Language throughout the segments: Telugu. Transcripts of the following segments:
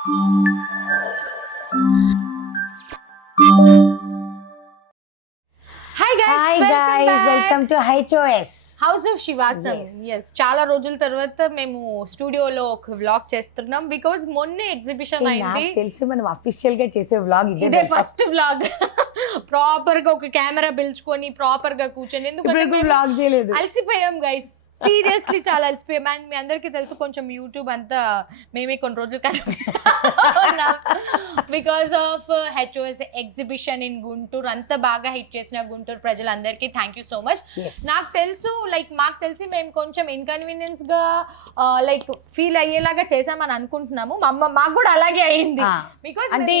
Hi Hi guys, welcome to HOS. House of శివాసం. Yes. చాలా రోజుల తర్వాత మేము స్టూడియోలో ఒక వ్లాగ్ చేస్తున్నాం బికాజ్ మొన్నే ఎగ్జిబిషన్ అయింది. నాకు తెలిసి మనం అఫీషియల్ గా చేసే వ్లాగ్ ఇదే ఫస్ట్ వ్లాగ్. ప్రాపర్ గా ఒక కెమెరా పిలుచుకొని ప్రాపర్ గా కూర్చొని, ఎందుకంటే వ్లాగ్ చేయలేదు. అలసిపోయాం గైస్, సీరియస్లీ చాలా అలసిపోయాం. అండ్ మీ అందరికీ తెలుసు కొంచెం యూట్యూబ్ అంతా మేమే కొన్ని రోజులు కనిపిస్తాం because of HOS exhibition in Guntur. అంత బాగా హిట్ చేసిన గుంటూరు ప్రజలందరికీ థ్యాంక్ యూ సో మచ్. నాకు తెలుసు, లైక్ మాకు తెలిసి మేము కొంచెం ఇన్కన్వీనియన్స్ గా లైక్ ఫీల్ అయ్యేలాగా చేసామని అనుకుంటున్నాము. మాకు కూడా అలాగే అయింది. బికాస్ అంటే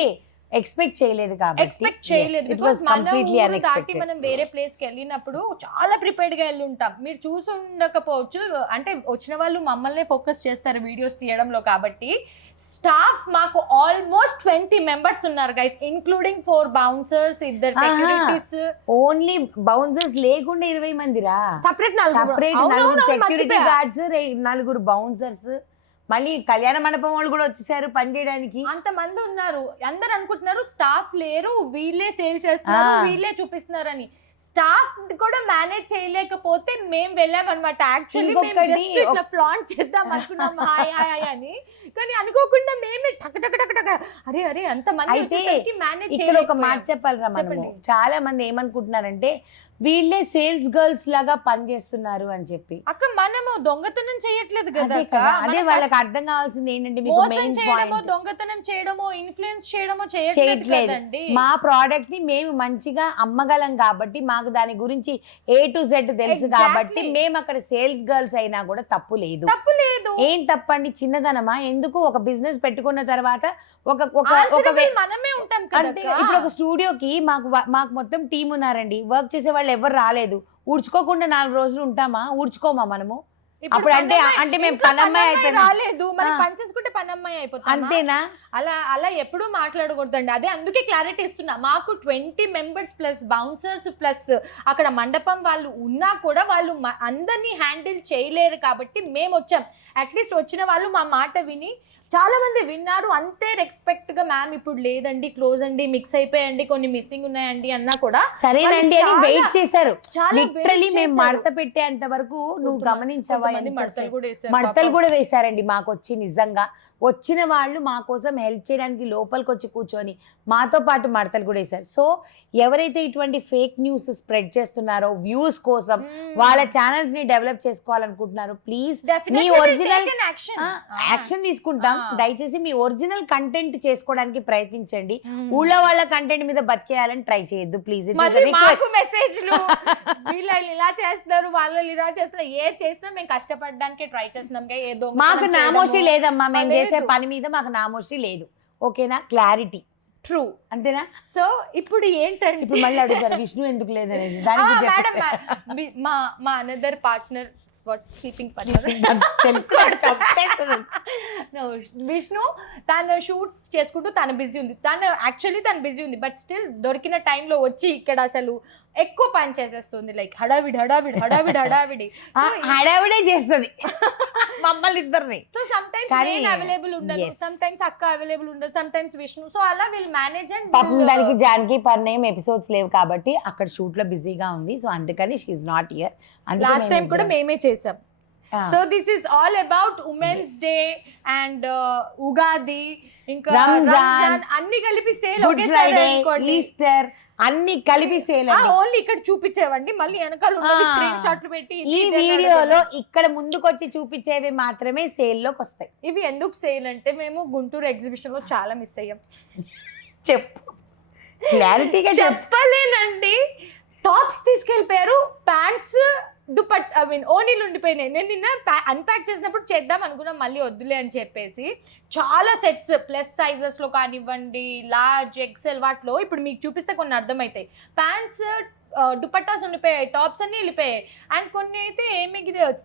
ఎక్స్పెక్ట్ చేయలేదు కాబట్టి. ఎక్స్పెక్ట్ చేయలేదు బికాస్ మన ఊరు దాటి మనం వేరే ప్లేస్ కి వెళ్ళినప్పుడు చాలా ప్రిపేర్డ్ గా వెళ్ళి ఉంటాం. మీరు చూసి ఉండకపోవచ్చు, అంటే వచ్చిన వాళ్ళు మమ్మల్ని ఫోకస్ చేస్తారు వీడియోస్ తీయడంలో. కాబట్టి స్టాఫ్ మాకు ఆల్మోస్ట్ 20 మెంబర్స్ ఉన్నారు guys, including 4 bouncers, 2 securities. Only bouncers లేకుండా 20 మందిరా? సెపరేట్ సెక్యూరిటీ గార్డ్స్, 4 బౌన్సర్స్, మళ్ళీ కళ్యాణ మండపం వాళ్ళు కూడా వచ్చేసారు పని చేయడానికి. అంతమంది ఉన్నారు. అందరు అనుకుంటున్నారు స్టాఫ్ లేరు, వీళ్ళే సేల్ చేస్తున్నారు, వీళ్ళే చూపిస్తున్నారని. స్టాఫ్ కూడా మేనేజ్ చేయలేకపోతే మేము వెళ్ళామన్నమాట. యాక్చువల్లీ మేము జస్ట్ ఇట్లా ఫ్లాంట్ చేద్దాం అనుకున్నాం హాయ్ హాయ్ అని, కానీ అనుకోకుండా మేమే టక్ టక్ టక్ టక్ అరే అరే అంతమంది వచ్చేసరికి మేనేజ్ ఇక్కడ ఒక మాట చెప్పాలిరా మనము. చాలా మంది ఏమనుకుంటున్నారంటే వీళ్ళే సేల్స్ గర్ల్స్ లాగా పనిచేస్తున్నారు అని చెప్పి. అక్క మనము దొంగతనం చేయట్లేదు కదా. అదే వాళ్ళకి అర్థం కావాల్సింది ఏంటంటే మోసం చేయడమో దొంగతనం చేయడమో ఇన్ఫ్లుయెన్స్ చేయడమో చేయట్లేదు. మా ప్రోడక్ట్ ని మేము మంచిగా అమ్మగలం కాబట్టి, మాకు దాని గురించి A to Z తెలుసు కాబట్టి మేము అక్కడ సేల్స్ గర్ల్స్ అయినా కూడా తప్పు లేదు. ఏం తప్పండి, చిన్నదనమా? ఎందుకు ఒక బిజినెస్ పెట్టుకున్న తర్వాత మనమే ఉంటాం అంటే ఇప్పుడు ఒక స్టూడియోకి మాకు మొత్తం టీం ఉన్నారండి. వర్క్ చేసే వాళ్ళు ఎవరు రాలేదు. ఊడ్చుకోకుండా 4 రోజులు ఉంటామా? ఊడ్చుకోమా మనము? అప్పుడు అంటే మేము పనమ్మాయి అయిపోయింది, మరి పని చేసుకుంటే పనమ్మాయి అయిపోతాం అంతేనా? అలా ఎప్పుడూ మాట్లాడకూడదండి. అదే అందుకే క్లారిటీ ఇస్తున్నా. మాకు 20 మెంబర్స్ ప్లస్ బౌన్సర్స్ ప్లస్ అక్కడ మండపం వాళ్ళు ఉన్నా కూడా వాళ్ళు అందరినీ హ్యాండిల్ చేయలేరు కాబట్టి మేము వచ్చాం. అట్లీస్ట్ వచ్చిన వాళ్ళు మా మాట విని చాలా మంది విన్నారు. అంతే రెస్పెక్ట్ గా మ్యామ్ ఇప్పుడు లేదండి, క్లోజ్ అండి, మిక్స్ అయిపోయండి, కొన్ని మిస్సింగ్ ఉన్నాయండి అన్నా కూడా సరేనండి అని వెయిట్ చేశారు. లిటరలీ మేము మడత పెట్టేంత వరకు నువ్వు గమనించావా? మడతలు కూడా వేశారండి మాకు వచ్చి. నిజంగా వచ్చిన వాళ్ళు మా కోసం హెల్ప్ చేయడానికి లోపలికి వచ్చి కూర్చొని మాతో పాటు మడతలు కూడా వేశారు. సో ఎవరైతే ఇటువంటి ఫేక్ న్యూస్ స్ప్రెడ్ చేస్తున్నారో వ్యూస్ కోసం, వాళ్ళ ఛానల్స్ ని డెవలప్ చేసుకోవాలనుకుంటున్నారు, ప్లీజ్ మీ ఒరిజినల్ యాక్షన్ తీసుకుంటాం. దయచేసి మీ ఒరిజినల్ కంటెంట్ చేసుకోవడానికి ప్రయత్నించండి. ఊళ్ళో వాళ్ళ కంటెంట్ మీద బతికేయాలని ట్రై చేయొద్దు ప్లీజ్. మెసేజ్లు వీళ్ళు ఇలా చేస్తున్నారు, వాళ్ళు ఇలా చేస్తున్నారు, ఏ చేసినా మేము కష్టపడడానికి ట్రై చేస్తున్నాం. ఏదో మాకు నామోషి లేదమ్మా, మేము చేసే పని మీద మాకు నామోషి లేదు. ఓకేనా? క్లారిటీ. ట్రూ, అంతేనా? సో ఇప్పుడు ఏంటంటే ఇప్పుడు మళ్ళీ అడుగుతారు విష్ణు ఎందుకు లేదనేసి. మా అనదర్ పార్ట్నర్ స్లీపింగ్ విష్ణు తను షూట్స్ చేసుకుంటూ తను బిజీ ఉంది. తను బిజీ ఉంది, బట్ స్టిల్ దొరికిన టైంలో వచ్చి ఇక్కడ అసలు ఎక్కువ పని చేసేస్తుంది. లైక్ హడావిడి హడావిడే చేస్తుంది మమ్మల్ని ఇద్దరిని. సో సమ్ టైమ్స్ నేను అవైలబుల్ ఉండను, సమ్ టైమ్స్ అక్క అవైలబుల్ ఉండదు, సమ్ టైమ్స్ విష్ణు. సో అలా వీళ్ళు మేనేజ్ అండ్ పాపం దానికి జానకి పర్ణయం ఎపిసోడ్స్ లేవు కాబట్టి అక్కడ షూట్ లో బిజీగా ఉంది. సో అందుకని she is not here. Last time కూడా మేమే చేసాం. So this is all about women's day and Ugadi, ఇంకా రంజాన్ అన్ని కలిపి సేల్, ఈస్టర్ అన్ని కలిపి సేల్. ఓన్లీ ఇక్కడ చూపించేవండి, మళ్ళీ వెనకాల స్క్రీన్ షాట్లు పెట్టి ఈ వీడియోలో ఇక్కడ ముందుకొచ్చి చూపించేవి మాత్రమే సేల్ లోకి వస్తాయి. ఇవి ఎందుకు సేల్ అంటే మేము గుంటూరు ఎగ్జిబిషన్ లో చాలా మిస్ అయ్యాం. చెప్పు, క్లారిటీగా చెప్పలేనండి. టాప్స్ తీసుకెళ్ళిపోయారు, ప్యాంట్స్ దుపట్ ఓనీలు ఉండిపోయినాయి. నేను నిన్న అన్ప్యాక్ చేసినప్పుడు చేద్దాం అనుకున్నాం, మళ్ళీ వద్దులే అని చెప్పేసి చాలా సెట్స్ ప్లస్ సైజెస్లో కానివ్వండి, లార్జ్, ఎక్సెల్ వాటిలో ఇప్పుడు మీకు చూపిస్తే కొన్ని అర్థమవుతాయి. ప్యాంట్స్ దుపట్టాస్ ఉండిపోయాయి, టాప్స్ అన్ని వెళ్ళిపోయాయి, అండ్ కొన్ని అయితే ఏమి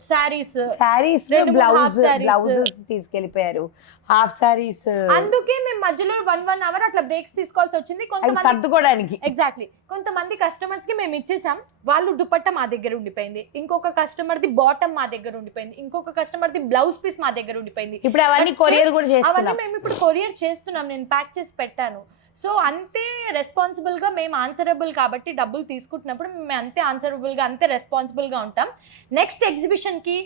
శారీస్ శారీస్ రెండు మూడు half sarees. బ్లౌజెస్ తీసుకెళ్లిపోయారు, హాఫ్ శారీస్, అందుకే మేము మధ్యలో 1 hour అట్లా బ్రేక్స్ తీసుకోవాల్సి వచ్చింది. అవి కొంతమంది సర్దుకోవడానికి. ఎగ్జాక్ట్లీ కొంతమంది కస్టమర్స్ కి మేము ఇచ్చేసాం, వాళ్ళు దుపట్టా మా దగ్గర ఉండిపోయింది, ఇంకొక కస్టమర్ ది బాటమ్ మా దగ్గర ఉండిపోయింది, ఇంకొక కస్టమర్ ది బ్లౌజ్ పీస్ మా దగ్గర ఉండిపోయింది. ఇప్పుడు అవన్నీ కొరియర్ కూడా అవన్నీ చేస్తున్నాం. మేము ఇప్పుడు కొరియర్ చేస్తున్నాం, నేను ప్యాక్ చేసి పెట్టాను. సో అంతే రెస్పాన్సిబుల్ గా మేము ఆన్సరబుల్ కాబట్టి డబ్బులు తీసుకుంటున్నప్పుడు మేము అంతే ఆన్సరబుల్ గా అంతే రెస్పాన్సిబుల్ గా ఉంటాం. నెక్స్ట్ ఎగ్జిబిషన్ కి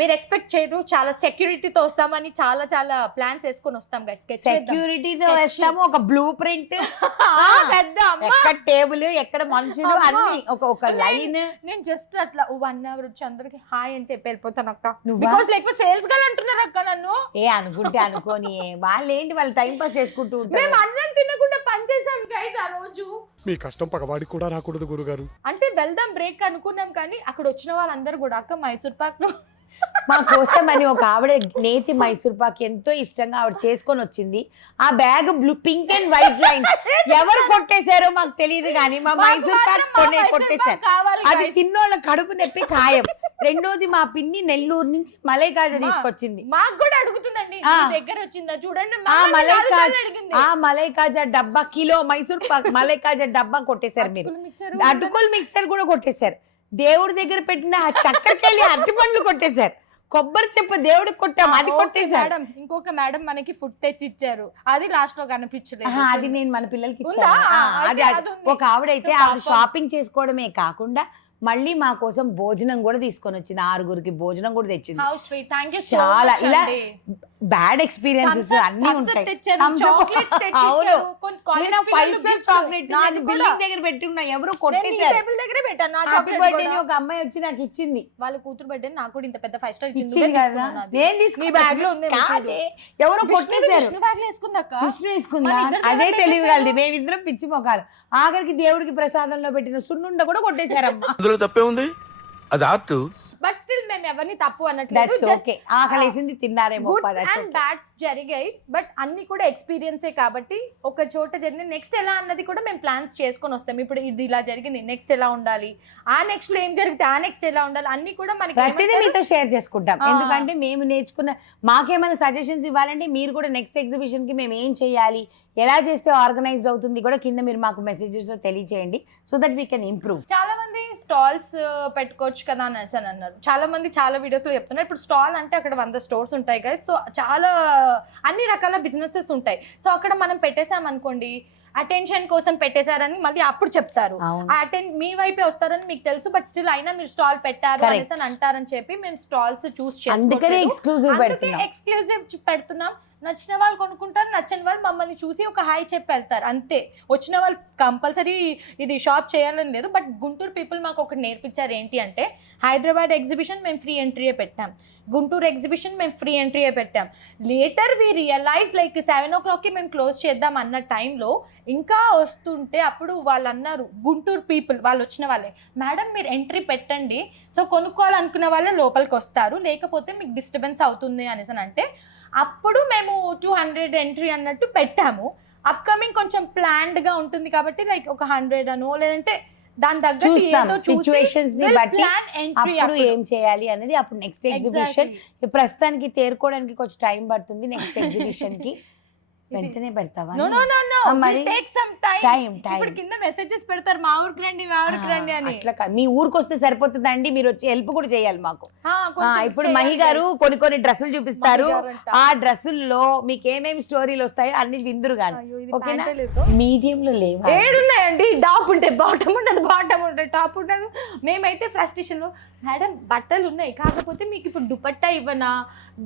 మీరు ఎక్స్పెక్ట్ చేయరు, చాలా సెక్యూరిటీతో వస్తామని చాలా చాలా ప్లాన్స్ వేసుకొని వస్తాం గైస్. సెక్యూరిటీతో వేస్తాము, ఒక బ్లూ ప్రింట్, పెద్ద ఎక్కడ టేబుల్, ఎక్కడ మనుషులు, అన్ని ఒక లైన్. నేను జస్ట్ అట్లా 1 hour వచ్చి అందరికి హాయ్ అని చెప్పి వెళ్ళిపోతాను అక్క. నువ్వా? బికాస్ లేకపోతే సేల్స్ గల్ అంటున్నారు అక్క నన్ను. అనుకుంటే అనుకోని వాళ్ళు ఏంటి, వాళ్ళు టైం పాస్ చేసుకుంటూ ఉంటారు. మేము అన్నం తినకుండా పని చేసాం గైస్ ఆ రోజు. మీ కష్టం పగవాడికి కూడా రాకూడదు గురుగారు. అంటే వెళ్దాం బ్రేక్ అనుకున్నాం, కానీ అక్కడ వచ్చిన వాళ్ళందరూ కూడా అక్క మైసూర్ పాక్ లో మా కోసం అని ఒక ఆవిడ నేతి మైసూర్ పాక్ ఎంతో ఇష్టంగా ఆవిడ చేసుకొని వచ్చింది. ఆ bag blue pink and white line ఎవరు కొట్టేశారో మాకు తెలియదు, కానీ మా మైసూర్ పాక్ కొట్టేశారు. అది తిన్నోళ్ళ కడుపు నొప్పి ఖాయం. రెండోది మా పిన్ని నెల్లూరు నుంచి మలై కాజా తీసుకొచ్చింది. మాకు కూడా అడుగుతుందండి, దగ్గర వచ్చిందా చూడండి. ఆ మలై కాజా డబ్బా కిలో మైసూర్ పాక్ మలై కాజా డబ్బా కొట్టేశారు మీరు. అటుకులు మిక్సర్ కూడా కొట్టేశారు. దేవుడి దగ్గర పెట్టిన చక్కెరకెళ్ళి అరటి పండ్లు కొట్టేశారు. కొబ్బరి చెప్ప దేవుడికి కొట్టాం, అది కొట్టేశారు. ఇంకొక మేడం మనకి ఫుడ్ తెచ్చి ఇచ్చారు, అది లాస్ట్ లో కనిపించలేదు. అది నేను మన పిల్లలకి ఇచ్చాను. అది ఒక ఆవిడైతే ఆవిడ షాపింగ్ చేసుకోవడమే కాకుండా మళ్ళీ మా కోసం భోజనం కూడా తీసుకొని వచ్చింది. 6గురికి భోజనం కూడా తెచ్చింది. చాలా ఇలా బ్యాడ్ ఎక్స్పీరియన్సెస్ అన్ని ఉంటాయి. అవును, 5 star చాక్లెట్ బిల్డింగ్ దగ్గర పెట్టుకున్నా, ఎవరు కొట్టేశారు. హ్యాపీ బర్త్డే అని ఒక అమ్మాయి వచ్చి నాకు ఇచ్చింది. వాళ్ళ కూతురు బర్త్డే నాకు కూడా ఇంత పెద్ద 5 star ఇచ్చింది కదా, నేను తీసుకుని బ్యాగ్ లో ఉంది. ఎవరు కొట్టేశారు. విష్ణు వేసుకుందా, అదే తెలివి కలిది. మేమిద్దరం పిచ్చి మొఖాలు. ఆఖరికి దేవుడికి ప్రసాదంలో పెట్టిన సున్నుండ కూడా కొట్టేశారమ్మా. అందులో తప్పే ఉంది, అది ఆర్ట్. బట్ స్టిల్ మేము ఎవరిని తప్పు అనట్లేదు. ఆకలేసింది తిన్నారేమో. గుడ్స్ అండ్ బ్యాడ్స్ జరిగాయి, బట్ అన్ని కూడా ఎక్స్పీరియన్సే కాబట్టి ఒక చోట జరిగిన నెక్స్ట్ ఎలా అన్నది కూడా మేము ప్లాన్స్ చేసుకొని వస్తాం. ఇప్పుడు ఇది ఇలా జరిగింది, నెక్స్ట్ ఎలా ఉండాలి, ఆ నెక్స్ట్ లో ఏం జరిగితే ఆ నెక్స్ట్ ఎలా ఉండాలి, అన్ని కూడా మనకి ప్రతిదీ మీతో షేర్ చేసుకుంటాం. ఎందుకంటే మేము నేర్చుకున్న మాకేమైనా సజెషన్స్ ఇవ్వాలంటే మీరు కూడా నెక్స్ట్ ఎగ్జిబిషన్ కి మేము ఏం చేయాలి, ఎలా చేస్తే ఆర్గనైజ్డ్ అవుతుంది కూడా కింద మీరు మాకు మెసేజెస్ లో తెలియజేయండి, so that we can improve. చాలా మంది స్టాల్స్ పెట్టుకోవచ్చు కదా అని అన్నారు. చాలా మంది చాలా వీడియోస్ లో చెప్తున్నారు. ఇప్పుడు స్టాల్ అంటే అక్కడ 100 స్టోర్స్ ఉంటాయి గైస్. సో చాలా అన్ని రకాల బిజినెసెస్ ఉంటాయి. సో అక్కడ మనం పెట్టేసాం అనుకోండి, అటెన్షన్ కోసం పెట్టేశారని మళ్ళీ అప్పుడు చెప్తారు. మీ వైపే వస్తారని మీకు తెలుసు, బట్ స్టిల్ అయినా మీరు స్టాల్ పెట్టారు అనేసి అని అంటారని చెప్పి మేము స్టాల్స్ చూస్ చేస్తాం. ఎక్స్క్లూజివ్ పెడుతున్నాం. నచ్చిన వాళ్ళు కొనుక్కుంటారు, నచ్చని వాళ్ళు మమ్మల్ని చూసి ఒక హాయ్ చెప్పి వెళ్తారు అంతే. వచ్చిన వాళ్ళు కంపల్సరీ ఇది షాప్ చేయాలని లేదు, బట్ గుంటూరు పీపుల్ మాకు ఒకటి నేర్పించారు. ఏంటి అంటే హైదరాబాద్ ఎగ్జిబిషన్ మేము ఫ్రీ ఎంట్రీయే పెట్టాం, గుంటూరు ఎగ్జిబిషన్ మేము ఫ్రీ ఎంట్రీయే పెట్టాం. లేటర్ వి రియలైజ్ లైక్ 7 o'clockకి మేము క్లోజ్ చేద్దాం అన్న టైంలో ఇంకా వస్తుంటే అప్పుడు వాళ్ళు అన్నారు, గుంటూరు పీపుల్ వాళ్ళు వచ్చిన వాళ్ళే, మేడం మీరు ఎంట్రీ పెట్టండి, సో కొనుక్కోవాలనుకున్న వాళ్ళే లోపలికి వస్తారు, లేకపోతే మీకు డిస్టర్బెన్స్ అవుతుంది అనేసి అంటే అప్పుడు మేము 200 ఎంట్రీ అన్నట్టు పెట్టాము. అప్కమింగ్ కొంచెం ప్లాన్డ్ గా ఉంటుంది కాబట్టి లైక్ ఒక 100 అనో లేదంటే దాని తగ్గట్టు సిచ్యువేషన్స్ ని బట్టి అప్పుడు ఏం చేయాలి అనేది అప్పుడు నెక్స్ట్ ఎగ్జిబిషన్. ప్రస్తుతానికి తేరుకోవడానికి కొంచెం టైం పడుతుంది. నెక్స్ట్ ఎగ్జిబిషన్ కి వెంటనే పెడతావా? ఇప్పుడు కింద మెసేజెస్ పెడతారు, మా ఊరికి రండి మా ఊరికి రండి అని. అట్లా మీ ఊరికి వస్తే సరిపోతుందండి, మీరు వచ్చి హెల్ప్ కూడా చేయాలి మాకు. ఇప్పుడు మహి గారు కొన్ని డ్రెస్సులు చూపిస్తారు, ఆ డ్రెస్సుల్లో మీకు ఏమేమి స్టోరీలు వస్తాయో అన్ని విందురు గాని. ఓకేనా? మీడియం లో లేవు, ఏడున్నాయండి. టాప్ ఉంటాయి, బాటమ్ ఉంటుంది, బాటమ్ ఉంటుంది, టాప్ ఉంటుంది. మేమైతే ఫ్రస్ట్రేషన్ లో మేడం బట్టలు ఉన్నాయి, కాకపోతే మీకు ఇప్పుడు దుపట్టా ఇవ్వనా,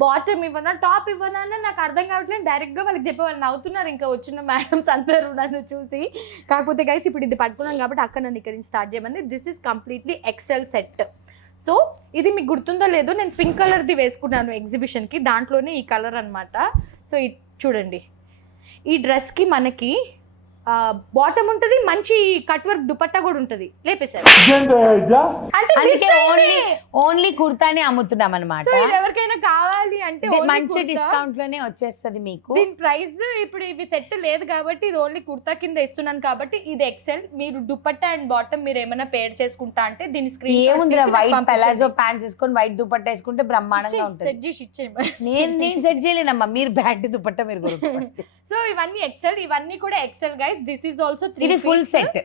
బాటమ్ ఇవ్వనా, టాప్ ఇవ్వనా అని నాకు అర్థం కావట్లేదు. డైరెక్ట్ గా వాళ్ళకి చెప్పేవాళ్ళు నవ్వుతున్నారు ఇంకా వచ్చిన మేడమ్స్ అందరూ నన్ను చూసి. కాకపోతే గైస్ ఇప్పుడు ఇది పట్టుకున్నాం కాబట్టి అక్కడ నన్ను ఇక్కడ నుంచి స్టార్ట్ చేయమంది. This is completely XL set. So ఇది మీకు గుర్తుందో లేదో, నేను పింక్ కలర్ది వేసుకున్నాను ఎగ్జిబిషన్కి, దాంట్లోనే ఈ కలర్ అనమాట. సో ఇది చూడండి, ఈ డ్రెస్కి మనకి బాటమ్ ఉంటది, మంచి కట్ వర్క్ దుపట్టా కూడా ఉంటది. లేపేశారు అంటే అందుకే ఓన్లీ కుర్తానే అమ్ముతున్నాం అనమాట. సో ఇది ఎవరికైనా కావాలి అంటే only మంచి కుర్తా. డిస్కౌంట్ లోనే వచ్చేస్తది మీకు. దీని ప్రైస్ ఇప్పుడు ఇవి సెట్ లేదు కాబట్టి ఇది ఓన్లీ కుర్తా కింద ఇస్తున్నాను కాబట్టి ఇది ఎక్సెల్. మీరు దుపట్టా అండ్ బాటమ్ మీరు ఏమైనా పేర్ చేసుకుంటా అంటే దీని స్క్రీన్ ఏముంది, వైట్ పలాజో ప్యాంట్స్ వేసుకొని వైట్ దుపట్టా వేసుకుంటే బ్రహ్మాండంగా ఉంటుంది. సెట్ చేసి ఇచ్చేయమని. నేను సెట్ చేయలేనమ్మా, మీరు బ్యాట్ దుపట్టా మీరు కొనుక్కోండి. సో ఇవన్నీ ఎక్సెల్, ఇవన్నీ కూడా XL guys. This is also ఇది ఫుల్ సెట్,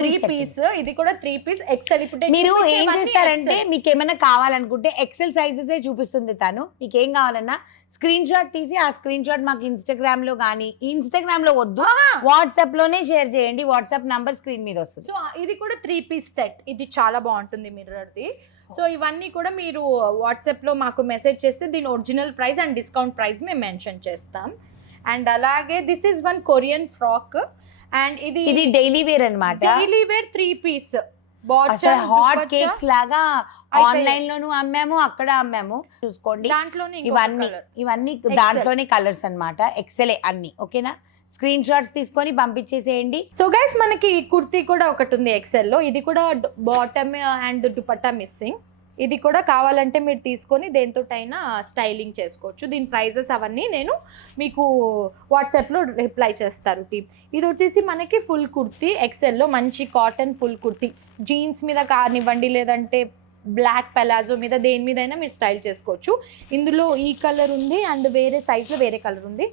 3 పీస్. ఇది కూడా 3 పీస్ ఎక్సెల్. ఇప్పుడు మీరు ఏం చేస్తారంటే మీకు ఏమైనా కావాలనుకుంటే ఎక్సెల్ సైజెస్ చూపిస్తుంది తను. మీకు ఏం కావాలన్నా స్క్రీన్ షాట్ తీసి ఆ స్క్రీన్ షాట్ మాకు ఇన్స్టాగ్రామ్ లో కానీ, ఇన్స్టాగ్రామ్ లో వద్దు వాట్సాప్ లోనే షేర్ చేయండి. వాట్సాప్ నంబర్ స్క్రీన్ మీద వస్తుంది. సో ఇది కూడా 3 పీస్ సెట్. ఇది చాలా బాగుంటుంది మిర్రర్ది. సో ఇవన్నీ కూడా మీరు వాట్సాప్ లో మాకు మెసేజ్ చేస్తే దీని original price and discount price మేము మెన్షన్ చేస్తాం. అండ్ అలాగే this is one Korean frock. And ఇది డైలీ వేర్ అన్నమాట. డైలీ వేర్ 3 పీస్ అసలు హాట్ కేక్స్ లాగా ఆన్లైన్ లోను అమ్మాము, అక్కడ అమ్మాము. చూసుకోండి దాంట్లోనే ఇవన్నీ దాంట్లోనే కలర్స్ అన్నమాట. ఎక్సెల్ అన్ని ఓకేనా. స్క్రీన్ షాట్స్ తీసుకొని పంపించేసేయండి. సో గైస్ మనకి కుర్తీ కూడా ఒకటి ఉంది ఎక్సెల్ లో. ఇది కూడా బాటమ్ అండ్ దుపట్టా మిస్సింగ్. ఇది కూడా కావాలంటే మీరు తీసుకొని దేంతోటైనా స్టైలింగ్ చేసుకోవచ్చు. దీని ప్రైజెస్ అవన్నీ నేను మీకు వాట్సాప్లో రిప్లై చేస్తారు టీమ్. ఇది వచ్చేసి మనకి ఫుల్ కుర్తీ ఎక్సెల్లో, మంచి కాటన్ ఫుల్ కుర్తీ. జీన్స్ మీద కానివ్వండి, లేదంటే బ్లాక్ పెలాజో మీద, దేని మీదైనా మీరు స్టైల్ చేసుకోవచ్చు. ఇందులో ఈ కలర్ ఉంది అండ్ వేరే సైజ్లో వేరే కలర్ ఉంది.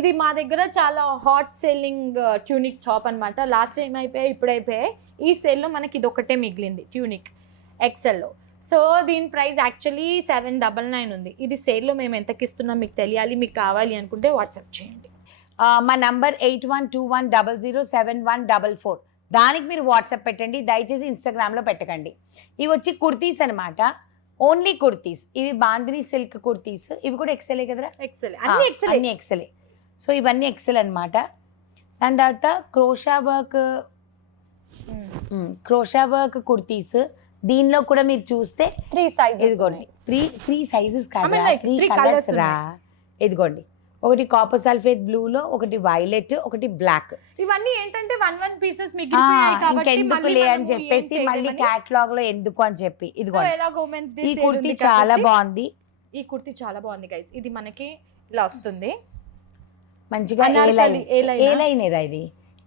ఇది మా దగ్గర చాలా హాట్ సెల్లింగ్ ట్యూనిక్ టాప్ అనమాట. లాస్ట్ టైం అయిపోయాయి, ఇప్పుడు అయిపోయాయి. ఈ సేల్లో మనకి ఇది ఒకటే మిగిలింది ట్యూనిక్ ఎక్సెల్లో. సో దీని ప్రైస్ యాక్చువల్లీ 799 ఉంది. ఇది సేల్లో మేము ఎంతకి ఇస్తున్నాం మీకు తెలియాలి. మీకు కావాలి అనుకుంటే వాట్సాప్ చేయండి. మా నంబర్ 8121007144. దానికి మీరు వాట్సాప్ పెట్టండి, దయచేసి ఇన్స్టాగ్రామ్లో పెట్టకండి. ఇవి వచ్చి కుర్తీస్ అనమాట, ఓన్లీ కుర్తీస్. ఇవి బాందిని సిల్క్ కుర్తీస్. ఇవి కూడా ఎక్సెలే కదరా? ఎక్సెల్, అన్ని ఎక్సెలే. సో ఇవన్నీ ఎక్సెల్ అనమాట. దాని తర్వాత క్రోషా వర్క్ కుర్తీస్. దీనిలో కూడా మీరు చూస్తే 3 సైజెస్ ఇదిగోండి. త్రీ సైజెస్ కాదు, I mean like 3 3 colours colours రా. ఇదిగోండి, ఒకటి కాపర్ సల్ఫేట్ బ్లూలో, ఒకటి వైలెట్, ఒకటి బ్లాక్. ఇవన్నీ ఏంటంటే 1 పీసెస్ మిగిలిపోయాయి కాబట్టి ఇంకెందుకులే అని చెప్పేసి మళ్ళీ క్యాటలాగ్ లో ఎందుకు అని చెప్పి ఇదిగోండి. ఈ కుర్తీ చాలా బాగుంది. ఈ కుర్తీ చాలా బాగుంది గైస్. ఇది మనకి ఇలా వస్తుంది, మంచిగా ఏ లైన్ ఇది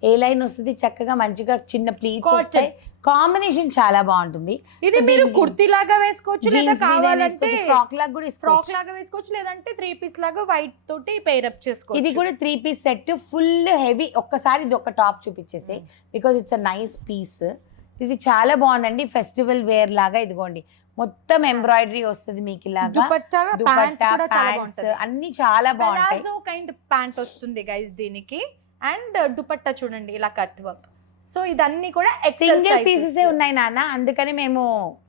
ఏ లైన్ వస్తుంది, చక్కగా మంచిగా చిన్న ప్లీట్స్ వస్తాయి. కాంబినేషన్ చాలా బాగుంటుంది. ఇది మీరు కుర్తీ లాగా వేసుకోవచ్చు, లేదా కావాలంటే ఫ్రాక్ లాగా కూడా ఫ్రాక్ లాగా వేసుకోవచ్చు, లేదంటే 3 పీస్ లాగా వైట్ తోటి పేర్ అప్ చేసుకోవచ్చు. ఇది కూడా 3 పీస్ సెట్, ఫుల్ హెవీ. ఒక్కసారి ఇది ఒక టాప్ చూపించేసి, because it's a nice piece. ఇది చాలా బాగుందండి, ఫెస్టివల్ వేర్ లాగా. ఇదిగోండి, మొత్తం ఎంబ్రాయిడరీ వస్తుంది మీకు ఇలాగా. దుపట్టా, ప్యాంట్స్ అన్ని చాలా బాగుంటాయి. ప్లాజో కైండ్ ప్యాంట్ వస్తుంది గైస్ దీనికి. అండ్ దుపట్టా చూడండి ఇలా కట్ వర్క్. సో ఇదన్నీ కూడా సింగిల్ పీసెస్ ఉన్నాయి నాన్న, అందుకని మేము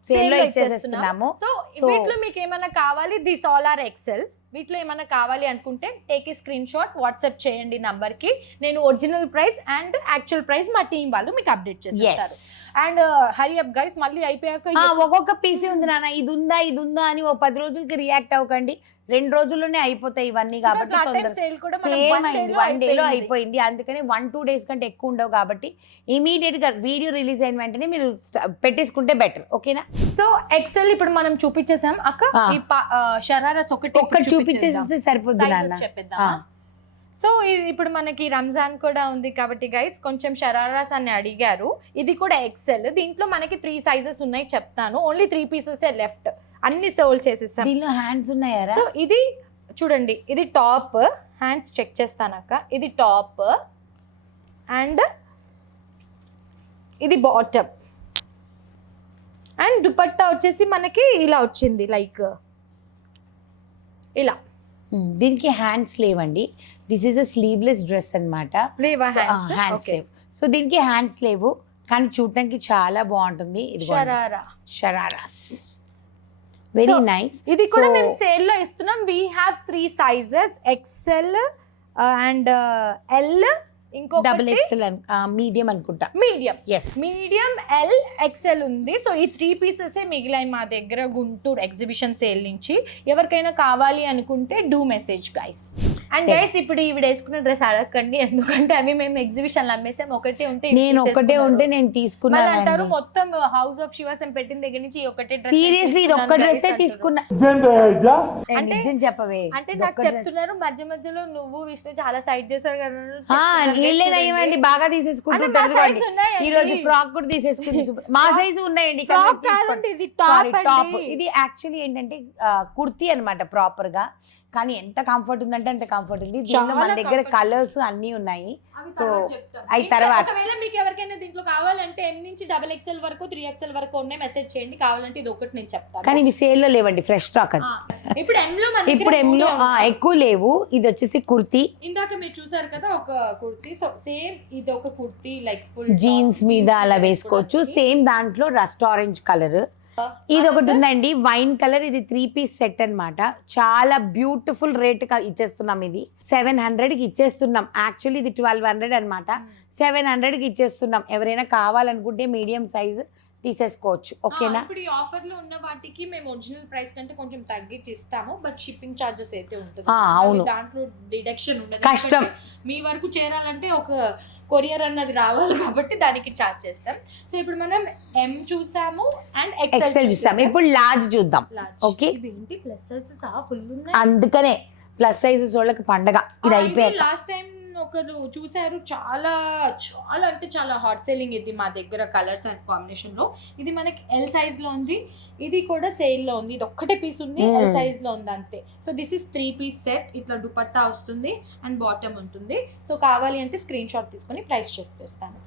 సేల్ లో ఇచ్చేస్తున్నాము. సో వీటిలో మీకు ఏమైనా కావాలి, దిస్ ఆల్ ఆర్ ఎక్సెల్. వీటిలో ఏమైనా కావాలి అనుకుంటే take a screen shot, WhatsApp చేయండి నంబర్ కి. నేను original price and actual price మా టీం వాళ్ళు మీకు అప్డేట్ చేస్తారు. అండ్ హరి అప్ గైస్, మళ్ళీ అయిపోయాక ఒక్కొక్క పీసీ ఉంది నాన్న, ఇది ఉందా అని ఓ 10 రోజులకి రియాక్ట్ అవ్వకండి. 2 రోజుల్లోనే అయిపోతాయి ఇవన్నీ కాబట్టి సేమ్ అయింది, 1 డేలో అయిపోయింది. అందుకని 1-2 డేస్ కంటే ఎక్కువ ఉండవు కాబట్టి ఇమీడియట్ గా వీడియో రిలీజ్ అయిన వెంటనే మీరు పెట్టేసుకుంటే బెటర్, ఓకేనా? సో ఎక్సెల్ ఇప్పుడు మనం చూపించేసాం అక్క. ఈ షరారాస్ ఒక్కటి చూపించేస్తే సరిపోద్ది నాన్న. చెప్పేద్దాం. సో ఇప్పుడు మనకి రంజాన్ కూడా ఉంది కాబట్టి గైస్ కొంచెం షరారాస్ అని అడిగారు. ఇది కూడా ఎక్సెల్. దీంట్లో మనకి 3 సైజెస్ ఉన్నాయి, చెప్తాను. ఓన్లీ 3 పీసెస్ లెఫ్ట్, అన్ని సోల్డ్ చేసేసాం. దీనిలో హ్యాండ్స్ ఉన్నాయా? సో ఇది చూడండి, ఇది టాప్. హ్యాండ్స్ చెక్ చేస్తానక్క. ఇది టాప్ అండ్ ఇది బాటమ్. అండ్ దుపట్టా వచ్చేసి మనకి ఇలా వచ్చింది, లైక్ ఇలా. దీనికి హ్యాండ్స్ లేవండి. This is a sleeveless dress అన్నమాట. హ్యాండ్స్ లేవు. సో దీనికి హ్యాండ్స్ లేవు, కానీ చూడటానికి చాలా బాగుంటుంది. ఇది షరారాస్, వెరీ నైస్. ఇది కూడా మేము సేల్ లో ఇస్తున్నాం. We have 3 sizes, XL and L, ఇంకో డబుల్ ఎక్సెల్, మీడియం అనుకుంటా. మీడియం ఎల్ ఎక్సెల్ ఉంది. సో ఈ 3 పీసెస్ మిగిలాయి మా దగ్గర గుంటూరు ఎగ్జిబిషన్ సేల్ నుంచి. ఎవరికైనా కావాలి అనుకుంటే do message guys. And guys ఇప్పుడు ఈవిడ వేసుకున్న డ్రెస్ అడగండి, ఎందుకంటే అవి మేము ఎగ్జిబిషన్ లో అమ్మేసాం. ఒకటే ఉంటే నేను ఒకటే ఉంటే నేను తీసుకున్నాను అంటారు. మొత్తం హౌస్ ఆఫ్ శివాసం పెట్టిన దగ్గర నుంచి ఈ ఒకటే డ్రెస్. సీరియస్లీ ఇది ఒక్క డ్రెస్సే తీసుకున్నా. నిజం చెప్పవే, అంటే నాకు చెప్తున్నారు మధ్య మధ్యలో నువ్వు విష్ణు చాలా సైడ్ చేశారు కదా. వీళ్ళేనయ్యండి బాగా తీసేసుకుంటుంటారు. ఈ రోజు ఫ్రాక్ కూడా తీసేసుకుంది. మా సైజు ఉన్నాయండి. ఇది టాప్. ఇది యాక్చువల్లీ ఏంటంటే కుర్తీ అన్నమాట ప్రాపర్ గా, కానీ ఎంత కంఫర్ట్ ఉందంటే అంత కంఫర్ట్ ఉంది. దీంట్లో మన దగ్గర కలర్స్ అన్ని ఉన్నాయి. సో అయి తర్వాత ఒకవేళ మీకు ఎవరికైనా దీంట్లో కావాలంటే M నుంచి XXL వరకు 3XL వరకు ఉన్నాయి, మెసేజ్ చేయండి. కావాలంటే ఇది ఒకటి నేను చెప్తాను. కానీ ఇవి సేల్ లో లేవండి, ఫ్రెష్ స్టాక్ అది. ఇప్పుడు M లో ఇప్పుడు M లో ఎక్కువ లేవు. ఇది వచ్చేసి కుర్తీ. ఇందాక మీరు చూసారు కదా ఒక కుర్తీ, సో సేమ్ ఇది ఒక కుర్తీ లైక్ ఫుల్ జీన్స్ మీద అలా వేసుకోవచ్చు. సేమ్ దాంట్లో రస్ట్ ఆరెంజ్ కలర్. ఇది ఒకటి ఉందండి వైన్ కలర్. ఇది 3 పీస్ సెట్ అన్నమాట. చాలా బ్యూటిఫుల్ రేట్ ఇచ్చేస్తున్నాం. ఇది 700 కి ఇచ్చేస్తున్నాం. యాక్చువల్లీ ఇది 1200 అన్నమాట. 700 కి ఇచ్చేస్తున్నాం. ఎవరైనా కావాలనుకుంటే మీడియం సైజ్ తీసేసుకోవచ్చు. ఓకేనా? ఇప్పుడు ఈ ఆఫర్ లో ఉన్న వాటికి మేము ఒరిజినల్ ప్రైస్ కంటే కొంచెం తగ్గించి ఇస్తాము, బట్ షిప్పింగ్ చార్జెస్ అయితే ఉంటుంది. అవును, దాంట్లో డిడక్షన్ ఉండదు. కష్టం. మీ వరకు చేరాలంటే ఒక కొరియర్ అన్నది రావాలి కాబట్టి దానికి చార్జ్ చేస్తాం. సో ఇప్పుడు మనం M చూసాము అండ్ XL చూసాము. ఇప్పుడు లార్జ్ చూద్దాం. ఓకే, ఏంటి ప్లస్ సైజెస్ ఫుల్ ఉన్నాయి. అందుకనే ప్లస్ సైజెస్ వాళ్ళకి పండగ. ఇది అయిపోయాక లాస్ట్ టైం ఒకరు చూసారు, చాలా చాలా అంటే చాలా హాట్ సెల్లింగ్ ఇది మా దగ్గర కలర్స్ అండ్ కాంబినేషన్ లో. ఇది మనకి L సైజ్ లో ఉంది. ఇది కూడా సేల్ లో ఉంది. ఇది ఒక్కటే పీస్ ఉంది, L సైజ్ లో ఉంది అంతే. So this is 3 piece set. ఇట్లా దుపట్టా వస్తుంది అండ్ బాటమ్ ఉంటుంది. సో కావాలి అంటే స్క్రీన్ షాట్ తీసుకొని ప్రైస్ చెక్ చేస్తాను.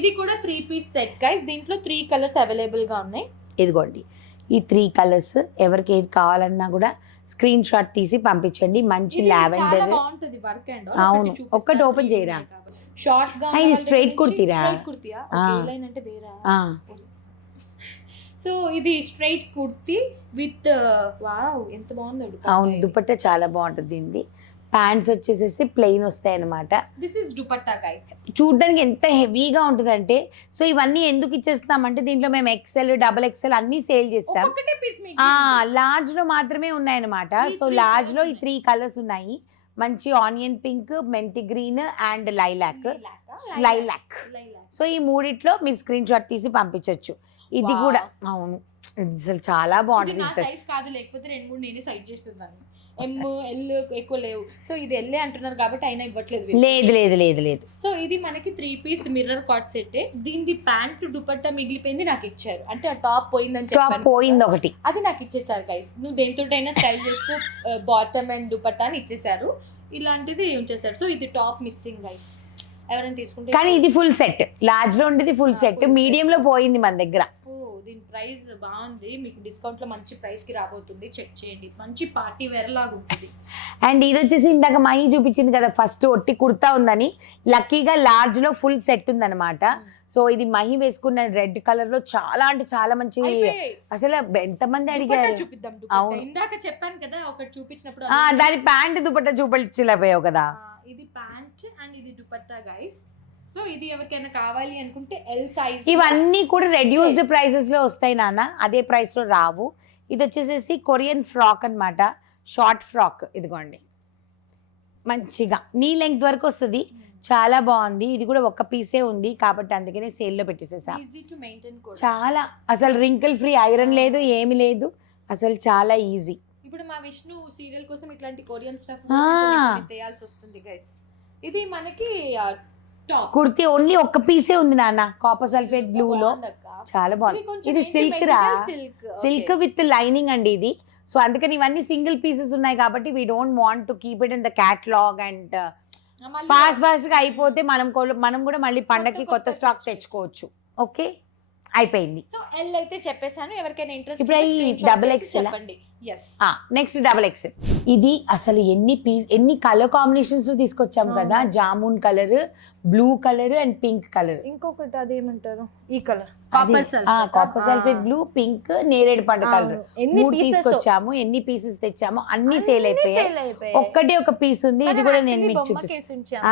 ఇది కూడా 3 పీస్ సెట్ గైస్. దీంట్లో 3 కలర్స్ అవైలబుల్ గా ఉన్నాయి. ఇదిగోండి ఈ 3 కలర్స్. ఎవరికి ఏది కావాలన్నా కూడా స్క్రీన్ షాట్ తీసి పంపించండి. మంచి లావెండర్. అవును, ఒక్కటి ఓపెన్ చేయరా. షార్ట్ గా ఇది స్ట్రైట్ కుర్తీరా? స్ట్రైట్ కుర్తీయా? ఓకే, లైన్ అంటే వేరా. సో ఇది స్ట్రైట్ కుర్తీ విత్ వావ్ ఎంత బాగుంది. అవును, దుపట్టా చాలా బాగుంటుంది. దీనిది ప్యాంట్స్ వచ్చేసేసి ప్లెయిన్ వస్తాయి అన్నమాట. This is dupatta guys. చూడడానికి ఎంత హెవీగా ఉంటుందంటే, సో ఇవన్నీ ఎందుకు ఇచ్చేస్తామంటే దీంట్లో మేము XL XXL అన్ని సేల్ చేస్తాం. లార్జ్ లో మాత్రమే ఉన్నాయన్నమాట. సో లార్జ్ లో ఈ 3 కలర్స్ ఉన్నాయి. మంచి ఆనియన్ పింక్, మెంతి గ్రీన్ అండ్ లైలాక్. సో ఈ మూడిట్లో మీరు స్క్రీన్ షాట్ తీసి పంపించవచ్చు. ఇది కూడా అవును, ఇది అసలు చాలా బాగుంటుంది. సైజ్ కాదు, లేకపోతే 2-3 నేనే సైజ్ చేస్తున్నాను. M L ఎక్కువ లేవు. సో ఇది L అంటున్నారు కాబట్టి అయినా ఇవ్వట్లేదు. లేదు. సో ఇది మనకి 3 పీస్ మిర్రర్ కాట్ సెట్. దీని ప్యాంట్ దుపట్టా మిగిలిపోయింది నాకు ఇచ్చారు. అంటే ఆ టాప్ పోయిందని చెప్పాను, పోయింది ఒకటి, అది నాకు ఇచ్చేసారు గైస్. నువ్వు దేనితోటైనా స్టైల్ చేసుకో, బాటమ్ అండ్ దుపట్టా అని ఇచ్చేసారు. ఇలాంటిది ఉంచేసారు. సో ఇది టాప్ మిస్సింగ్ గైస్, ఎవరైనా తీసుకుంటే. కానీ ఇది ఫుల్ సెట్. లార్జ్ లో ఉండేది ఫుల్ సెట్. మీడియం లో పోయింది మన దగ్గర. దీని ప్రైస్ బాగుంది, మీకు డిస్కౌంట్ లో మంచి ప్రైస్ కి రాబోతుంది. చెక్ చేయండి, మంచి పార్టీ వేర్ లాగా ఉంటుంది. అండ్ ఇది వచ్చేసి ఇందాక మహి చూపించింది కదా ఫస్ట్ ఒట్టి కుర్తా ఉందని, లక్కీగా లార్జ్ లో ఫుల్ సెట్ ఉందన్నమాట. సో ఇది మహి వేసుకున్న రెడ్ కలర్ లో చాలా అంటే చాలా మంచి. అసలు ఎంతమంది అడిగారు. చూపిద్దాం. ఇందాక చెప్పాను కదా ఒకటి చూపించినప్పుడు దాని ప్యాంట్ దుపట్టా చూపించలేకపోయావు కదా. ఇది ప్యాంట్ అండ్ ఇది దుపట్టా గైస్. సో ఇది ఎవరికైనా కావాలి అనుకుంటే L సైజ్. ఇవన్నీ కూడా రెడ్యూస్డ్ ప్రైసెస్ లో వస్తాయి నాన్న, అదే ప్రైస్ లో రావు. ఇది వచ్చేసేసి కొరియన్ ఫ్రాక్ అన్నమాట, షార్ట్ ఫ్రాక్. ఇదిగోండి మంచిగా నీ లెంగ్త్ వరకు వస్తుంది. చాలా బాగుంది. ఇది కూడా ఒక్క పీసే ఉంది కాబట్టి అందుకనే సేల్ లో పెట్టేసేసాం. చాలా అసలు రింకిల్ ఫ్రీ, ఐరన్ లేదు, ఏమి లేదు, అసలు చాలా ఈజీ. ఇప్పుడు మా విష్ణు సీరియల్ కోసం ఇట్లాంటి కొరియన్ స్టఫ్ తేయాల్సి వస్తుంది గైస్. ఇది మనకి కుర్తీ ఓన్లీ ఒక్క పీసే ఉంది నాన్న, కాపర్ సల్ఫేట్ బ్లూ లో. చాలా బాగుంది. ఇది సిల్క్ రా, సిల్క్ విత్ లైనింగ్ అండి ఇది. సో అందుకని ఇవన్నీ సింగిల్ పీసెస్ ఉన్నాయి కాబట్టి we don't want to keep it in the catalogue and fast గా అయిపోతే మనం కూడా మళ్ళీ పండగకి కొత్త స్టాక్ తెచ్చుకోవచ్చు. ఓకే, అయిపోయింది. సో L అయితే చెప్పేసాను. ఎవరికైనా ఇంట్రెస్ట్ ఇప్పుడు చెప్పండి. Next XXL. ఇది అసలు ఎన్ని కలర్ కాంబినేషన్స్ లో తీసుకొచ్చాము కదా. Jamun colour, blue colour and pink colour. ఇంకొకటి అది ఏమంటారు ఈ colour, copper sulphate blue, pink, నేరేడు పండు కలర్. 3 తీసుకొచ్చాము. ఎన్ని పీసెస్ తెచ్చాము అన్ని సేల్ అయిపోయాయి. ఒక్కటే ఒక పీస్ ఉంది. ఇది కూడా నేను మీకు చూపిస్తాను.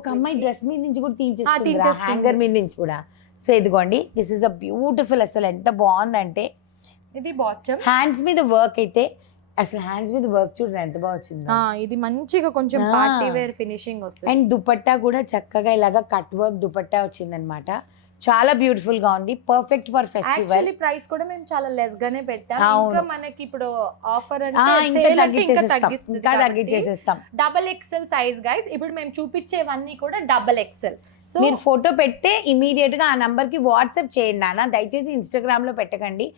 ఒక అమ్మాయి డ్రెస్ మీద నుంచి కూడా తీయించేసుకుంది, హ్యాంగర్ మీద నుంచి కూడా. సో ఇదిగోండి, దిస్ ఇస్ అ బ్యూటిఫుల్. అసలు ఎంత బాగుందంటే ఇది బాటమ్, హ్యాండ్స్ మీద వర్క్ అయితే అసలు హ్యాండ్స్ మీద వర్క్ చూడండి ఎంత బాగా వచ్చిందో. ఇది మంచిగా కొంచెం ఆ. పార్టీ వేర్ ఫినిషింగ్ వస్తుంది. అండ్ దుపట్టా కూడా చక్కగా ఇలాగా కట్ వర్క్ దుపట్టా వచ్చిందన్నమాట. చాలా బ్యూటిఫుల్ గా ఉంది, perfect for festival. Actually price కూడా మేము చాలా లెస్ గానే పెట్టాం. అవును. ఇంకా మనకి ఇప్పుడు ఆఫర్ ఇంకా తగ్గించేసేస్తాం. Double XL size guys. ఇప్పుడు మేము చూపించేవన్నీ కూడా డబల్ ఎక్సెల్. సో మీరు ఫోటో పెడితే ఇమీడియట్ గా ఆ నంబర్ కి వాట్సాప్ చేయండి నాన్న, దయచేసి ఇన్స్టాగ్రామ్ లో పెట్టకండి.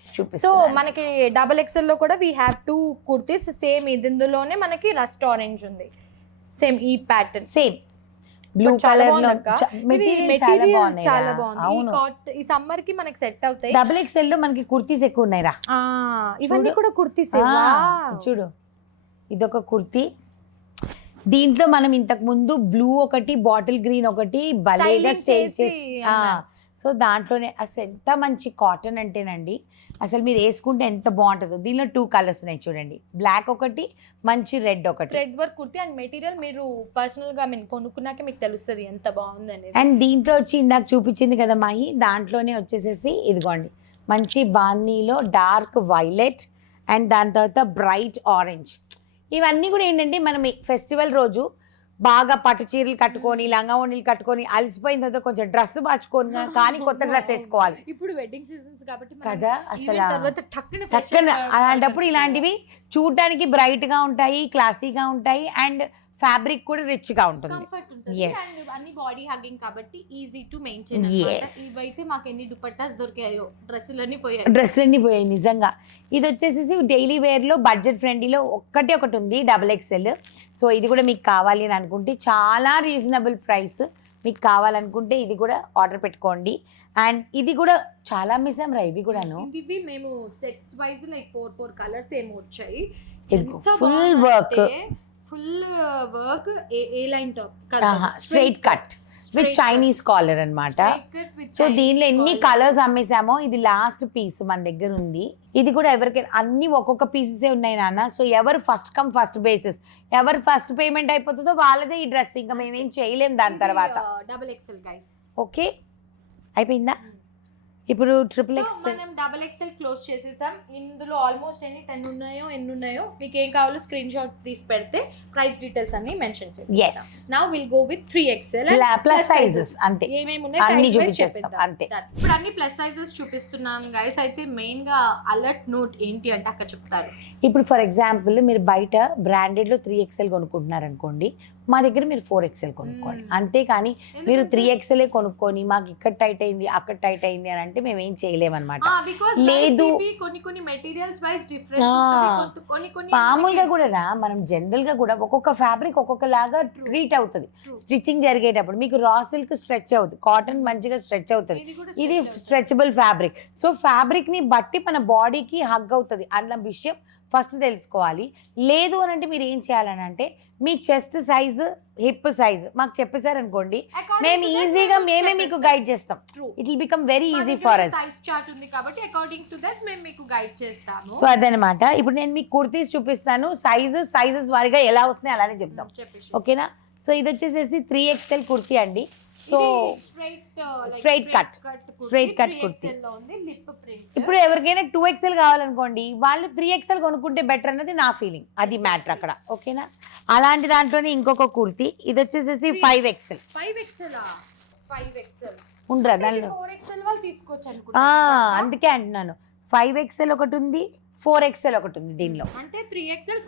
సో మనకి డబల్ ఎక్సెల్ లో కూడా వీ హ్యావ్ 2 కుర్తీస్ సేమ్. ఇందులోనే మనకి రస్ట్ ఆరెంజ్ ఉంది, సేమ్ ఈ ప్యాటర్న్, సేమ్ బ్లూ చాలా కలర్ లో మెటీరియల్ చాలా బాగుంది. ఈ సమ్మర్ కి మనకి సెట్ అవుతాయి. డబుల్ ఎక్స్ఎల్ లో మనకి కుర్తీస్ ఎక్కువ ఉన్నాయి రా. ఇవన్నీ కూడా కుర్తీస్. చూడు ఇదొక కుర్తీ, దీంట్లో మనం ఇంతకు ముందు బ్లూ ఒకటి బాటిల్ గ్రీన్ ఒకటి భలేగా సో దాంట్లోనే అసలు ఎంత మంచి కాటన్ అంటేనండి, అసలు మీరు వేసుకుంటే ఎంత బాగుంటుందో. దీనిలో 2 కలర్స్ ఉన్నాయి చూడండి, బ్లాక్ ఒకటి, మంచి రెడ్ ఒకటి. Red work kurti and material మీరు పర్సనల్ గా కొనుక్కున్నాక మీకు తెలుస్తుంది ఎంత బాగుంది అనేది. అండ్ దీంట్లో వచ్చి ఇందాక చూపించింది కదా మాహి, దాంట్లోనే వచ్చేసేసి ఇదిగోండి మంచి బాందీలో డార్క్ వైలెట్ అండ్ దాని తర్వాత బ్రైట్ ఆరెంజ్. ఇవన్నీ కూడా ఏంటంటే మనం ఫెస్టివల్ రోజు బాగా పట్టు చీరలు కట్టుకొని లంగా ఓణీలు కట్టుకొని అలసిపోయిన తర్వాత కొంచెం డ్రెస్ మార్చుకొని కానీ కొత్త డ్రెస్ వేసుకోవాలి ఇప్పుడు వెడ్డింగ్ సీజన్స్ కాబట్టి కదా. అసలు టక్కున అలాంటప్పుడు ఇలాంటివి చూడటానికి బ్రైట్ గా ఉంటాయి, క్లాసీగా ఉంటాయి అండ్ ఫ్యాబ్రిక్ కూడా రిచ్ గా ఉంటుంది. కంఫర్ట్ ఉంటుంది. Yes. అండ్ అన్ని బాడీ హగ్గింగ్ కాబట్టి ఈజీ టు మెయింటైన్ Yes. అన్నమాట. ఇవైతే మాకు ఎన్ని దుపట్టాస్ దొరికాయో, డ్రెస్సులన్నీ పోయాయి. డ్రెస్లన్నీ పోయాయి నిజంగా. ఇది వచ్చేసి డైలీ వేర్ లో బడ్జెట్ ఫ్రెండ్లీలో ఒకటి ఉంది డబుల్ ఎక్స్ఎల్. సో ఇది కూడా మీకు కావాలి అని అనుకుంటే చాలా రీజనబుల్ ప్రైస్. మీకు కావాలనుకుంటే ఇది కూడా ఆర్డర్ పెట్టుకోండి. అండ్ ఇది కూడా చాలా మిస్సాం రా ఇవి కూడాను. ఇవి మేము సెట్స్ వైజ్ లైక్ 4 కలర్స్ ఏమో వచ్చాయి. Full work, full work, A line top straight cut with Chinese collar అన్నమాట. సో దీనిలో ఎన్ని కలర్స్ అమ్మేసామో ఇది లాస్ట్ పీస్ మన దగ్గర ఉంది. ఇది కూడా ఎవరికైనా అన్ని ఒక్కొక్క పీసెస్ ఉన్నాయి నాన్న. సో ఎవరు ఫస్ట్ కమ్ ఫస్ట్ బేసిస్, ఎవరు ఫస్ట్ పేమెంట్ అయిపోతుందో వాళ్ళదే ఈ డ్రెస్, ఇంకా మేమేం చేయలేం దాని తర్వాత. Double XL guys. ఓకే అయిపోయిందా? ఇప్పుడు ట్రిపుల్ ఎక్స్ఎల్ మనం డబుల్ ఎక్స్ఎల్ క్లోజ్ చేసేసాం. ఇందులో ఆల్మోస్ట్ ఎన్ని 10 ఉన్నాయో మీకు ఏం కావాలో స్క్రీన్ షాట్ తీసి పెడితే ప్రైస్ డీటెయిల్స్ అన్ని మెన్షన్ చేసేస్తాం. Yes. Now will go with 3XL plus sizes అంతే, ఏమేమి ఉన్నాయి అన్ని size wise చూపించేస్తాం చెప్పేద్దాం. అంతే. ఇప్పుడు అన్ని ప్లస్ సైజెస్ చూపిస్తున్నాం గైస్. అయితే మెయిన్ గా అలర్ట్ నోట్ ఏంటి అంటే అక్కడ చెప్తారు. ఇప్పుడు ఫర్ ఎగ్జాంపుల్ మీరు బయట బ్రాండెడ్ లో 3XL కొనుక్కుంటున్నారు అనుకోండి, మా దగ్గర మీరు 4XL కొనుక్కోండి. అంతేకాని మీరు 3XL కొనుక్కొని మాకు ఇక్కడ టైట్ అయింది అక్కడ టైట్ అయింది అని అంటే మేము ఏం చేయలేమన్నమాట. లేదు కొన్ని మెటీరియల్స్ వైస్ డిఫరెంట్, కొన్ని మామూలుగా కూడా మనం జనరల్ గా కూడా ఒక్కొక్క ఫ్యాబ్రిక్ ఒక్కొక్క లాగా ట్రీట్ అవుతుంది. స్టిచ్చింగ్ జరిగేటప్పుడు మీకు రా సిల్క్ స్ట్రెచ్ అవుతుంది, కాటన్ మంచిగా స్ట్రెచ్ అవుతుంది, ఇది స్ట్రెచబుల్ ఫ్యాబ్రిక్. సో ఫ్యాబ్రిక్ ని బట్టి మన బాడీకి హగ్ అవుతుంది అన్న విషయం ఫస్ట్ తెలుసుకోవాలి. లేదు అని అంటే మీరు ఏం చేయాలని అంటే మీ చెస్ట్ సైజ్, హిప్ సైజ్ మాకు చెప్పేశారు అనుకోండి, మేము ఈజీగా మేమే మీకు గైడ్ చేస్తాం. It will become very easy for us. Size chart ఉంది కాబట్టి అకార్డింగ్ టు దట్ మేము మీకు గైడ్ చేస్తాము. సో అదనమాట. ఇప్పుడు నేను మీకు కుర్తీస్ చూపిస్తాను, సైజెస్ వారిగా ఎలా వస్తున్నాయి అలానే చెప్తాం, ఓకేనా? సో ఇది వచ్చేసేసి 3XL కుర్తీ అండి. So straight cut kurti. ఇప్పుడు ఎవరికైనా 2XL కావాలనుకోండి, వాళ్ళు 3XL కొనుక్కుంటే బెటర్ అన్నది నా ఫీలింగ్, అది మ్యాటర్ అక్కడ, ఓకేనా? అలాంటి దాంట్లోనే ఇంకొక కుర్తీ, ఇది వచ్చేసేసి 5XL. ఉండరా దానిలో? 4XL వాళ్ళు తీసుకోవచ్చు అనుకుంటా. అందుకే అంటున్నాను 5XL ఒకటి ఉంది, 4XL ఒకటి ఉంది దీనిలో. అంటే 3XL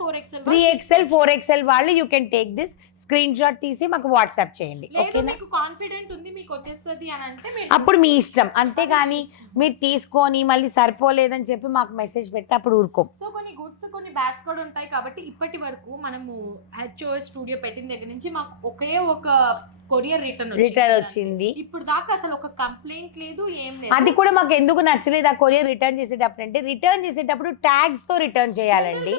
4XL వాళ్ళు you can take this, screen shot తీసి మాకు వాట్సాప్ చేయండి, ఓకేనా? మీకు కాన్ఫిడెంట్ ఉంది మీకు వచ్చేస్తుంది అని అంటే అప్పుడు మీ ఇష్టం, అంతేగాని మీరు తీసుకొని మళ్ళీ సరిపోలేదని చెప్పి మాకు మెసేజ్ పెట్టి అప్పుడు ఊరుకోం. సో కొన్ని గుడ్స్ కొన్ని బ్యాగ్స్ కూడా ఉంటాయి కాబట్టి ఇప్పటి వరకు మనము HOS స్టూడియో పెట్టిన దగ్గర నుంచి మాకు ఒకే ఒక కొరియర్ రిటర్న్ వచ్చింది. ఇప్పుడు దాకా అసలు ఒక కంప్లైంట్ లేదు, ఏం లేదు. అది కూడా మాకు ఎందుకు నచ్చలేదు ఆ కొరియర్ రిటర్న్ చేసేటప్పుడు అంటే, రిటర్న్ చేసేటప్పుడు ట్యాగ్స్ తో రిటర్న్ చేయాలండి,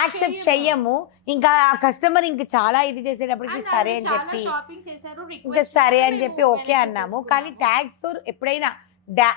యాక్సెప్ట్ చెయ్యము. ఇంకా ఆ కస్టమర్ ఇంకా చాలా ఇది చేసేటప్పటికి సరే అని చెప్పి ఇంకా సరే అని చెప్పి ఓకే అన్నాము. కానీ ట్యాగ్స్ తో ఎప్పుడైనా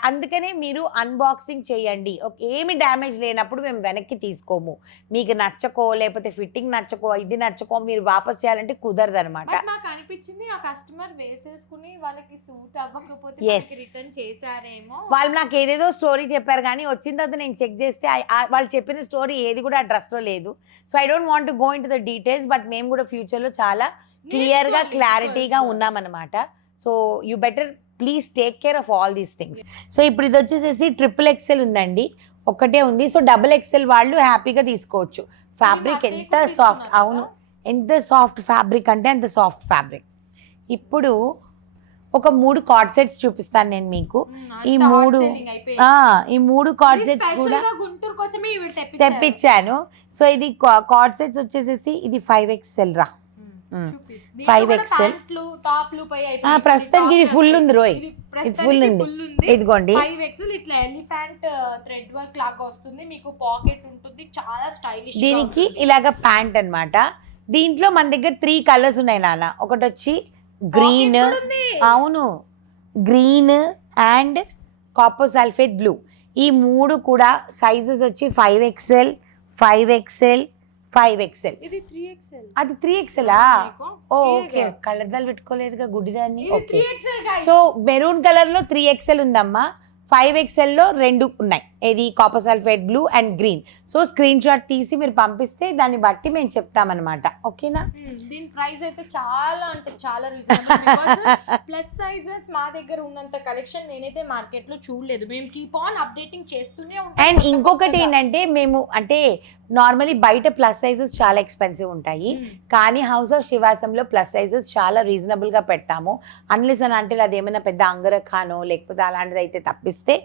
అందుకనే మీరు అన్బాక్సింగ్ చేయండి, ఏమి డ్యామేజ్ లేనప్పుడు మేము వెనక్కి తీసుకోము. మీకు నచ్చకో లేకపోతే ఫిట్టింగ్ నచ్చకో ఇది నచ్చకో మీరు వాపస్ చేయాలంటే కుదరదు అనమాట. అనిపించింది ఆ కస్టమర్ వేసేసుకుని వాళ్ళకి సూట్ అవ్వకపోతే Yes. రిటర్న్ చేశారేమో. వాళ్ళు నాకు ఏదేదో స్టోరీ చెప్పారు కానీ వచ్చిన తర్వాత నేను చెక్ చేస్తే వాళ్ళు చెప్పిన స్టోరీ ఏది కూడా ఆ డ్రెస్లో లేదు. So I don't want to go in to the details, but మేము కూడా ఫ్యూచర్లో చాలా క్లియర్గా క్లారిటీగా ఉన్నామన్నమాట. So you better please take care of all these things. So ఇప్పుడు ఇది వచ్చేసేసి XXL ఉందండి, ఒక్కటే ఉంది. సో XXL వాళ్ళు హ్యాపీగా తీసుకోవచ్చు. ఫ్యాబ్రిక్ ఎంత సాఫ్ట్, అవును ఎంత సాఫ్ట్ ఫ్యాబ్రిక్ అంటే అంత సాఫ్ట్ ఫ్యాబ్రిక్. ఇప్పుడు ఒక 3 కార్డ్ సెట్స్ చూపిస్తాను నేను మీకు. ఈ మూడు కార్డ్ సెట్స్ కూడా గుంటూరు కోసమే తెప్పించాను. సో ఇది కార్డ్ సెట్స్ వచ్చేసేసి ఇది 5XL రా, 5XL. ప్రస్తుతానికి ఇది ఫుల్ ఉంది రోయ్, ఇది ఫుల్ ఉంది. ఇదిగోండి 5XL ఇట్లా ఎలిఫెంట్ థ్రెడ్ వర్క్ లాగా వస్తుంది, మీకు పాకెట్ ఉంటుంది, చాలా స్టైలిష్. దీనికి ఇలాగ ప్యాంట్ అన్నమాట. దీంట్లో మన దగ్గర 3 కలర్స్ ఉన్నాయి నాన్న. ఒకటి వచ్చి గ్రీన్, అవును green and copper sulphate blue. ఈ 3 కూడా సైజెస్ వచ్చి 5XL, 5XL, 5XL. ఇది 3XL. అది 3XL. ఓకే, కలర్దాలు పెట్టుకోలేదుగా గుడ్డిదాన్ని. Okay, guys. So maroon colour లో 3XL ఉందమ్మా. 5XL లో 2 ఉన్నాయి, ఇది copper sulphate blue and green. So screen shot తీసి మీరు పంపిస్తే దాన్ని బట్టి మేము చెప్తామన్నమాట. ఓకేనా? దీని ప్రైస్ అయితే చాలా అంటే చాలా రీజనబుల్. బికాజ్ ప్లస్ సైజెస్ మా దగ్గర ఉన్నంత కలెక్షన్ నేనైతే మార్కెట్ లో చూడలేదు. మేము కీప్ ఆన్ అప్డేటింగ్ చేస్తూనే ఉంటాం. అండ్ ఇంకొకటి ఏంటంటే మేము అంటే నార్మలీ బయట ప్లస్ సైజెస్ చాలా ఎక్స్పెన్సివ్ ఉంటాయి, కానీ హౌస్ ఆఫ్ శివాసంలో ప్లస్ సైజెస్ చాలా రీజనబుల్ గా పెడతాము. అన్లెస్ అని అంటే అది ఏమైనా పెద్ద అంగరఖానో లేకపోతే అలాంటిది అయితే తప్పిస్తే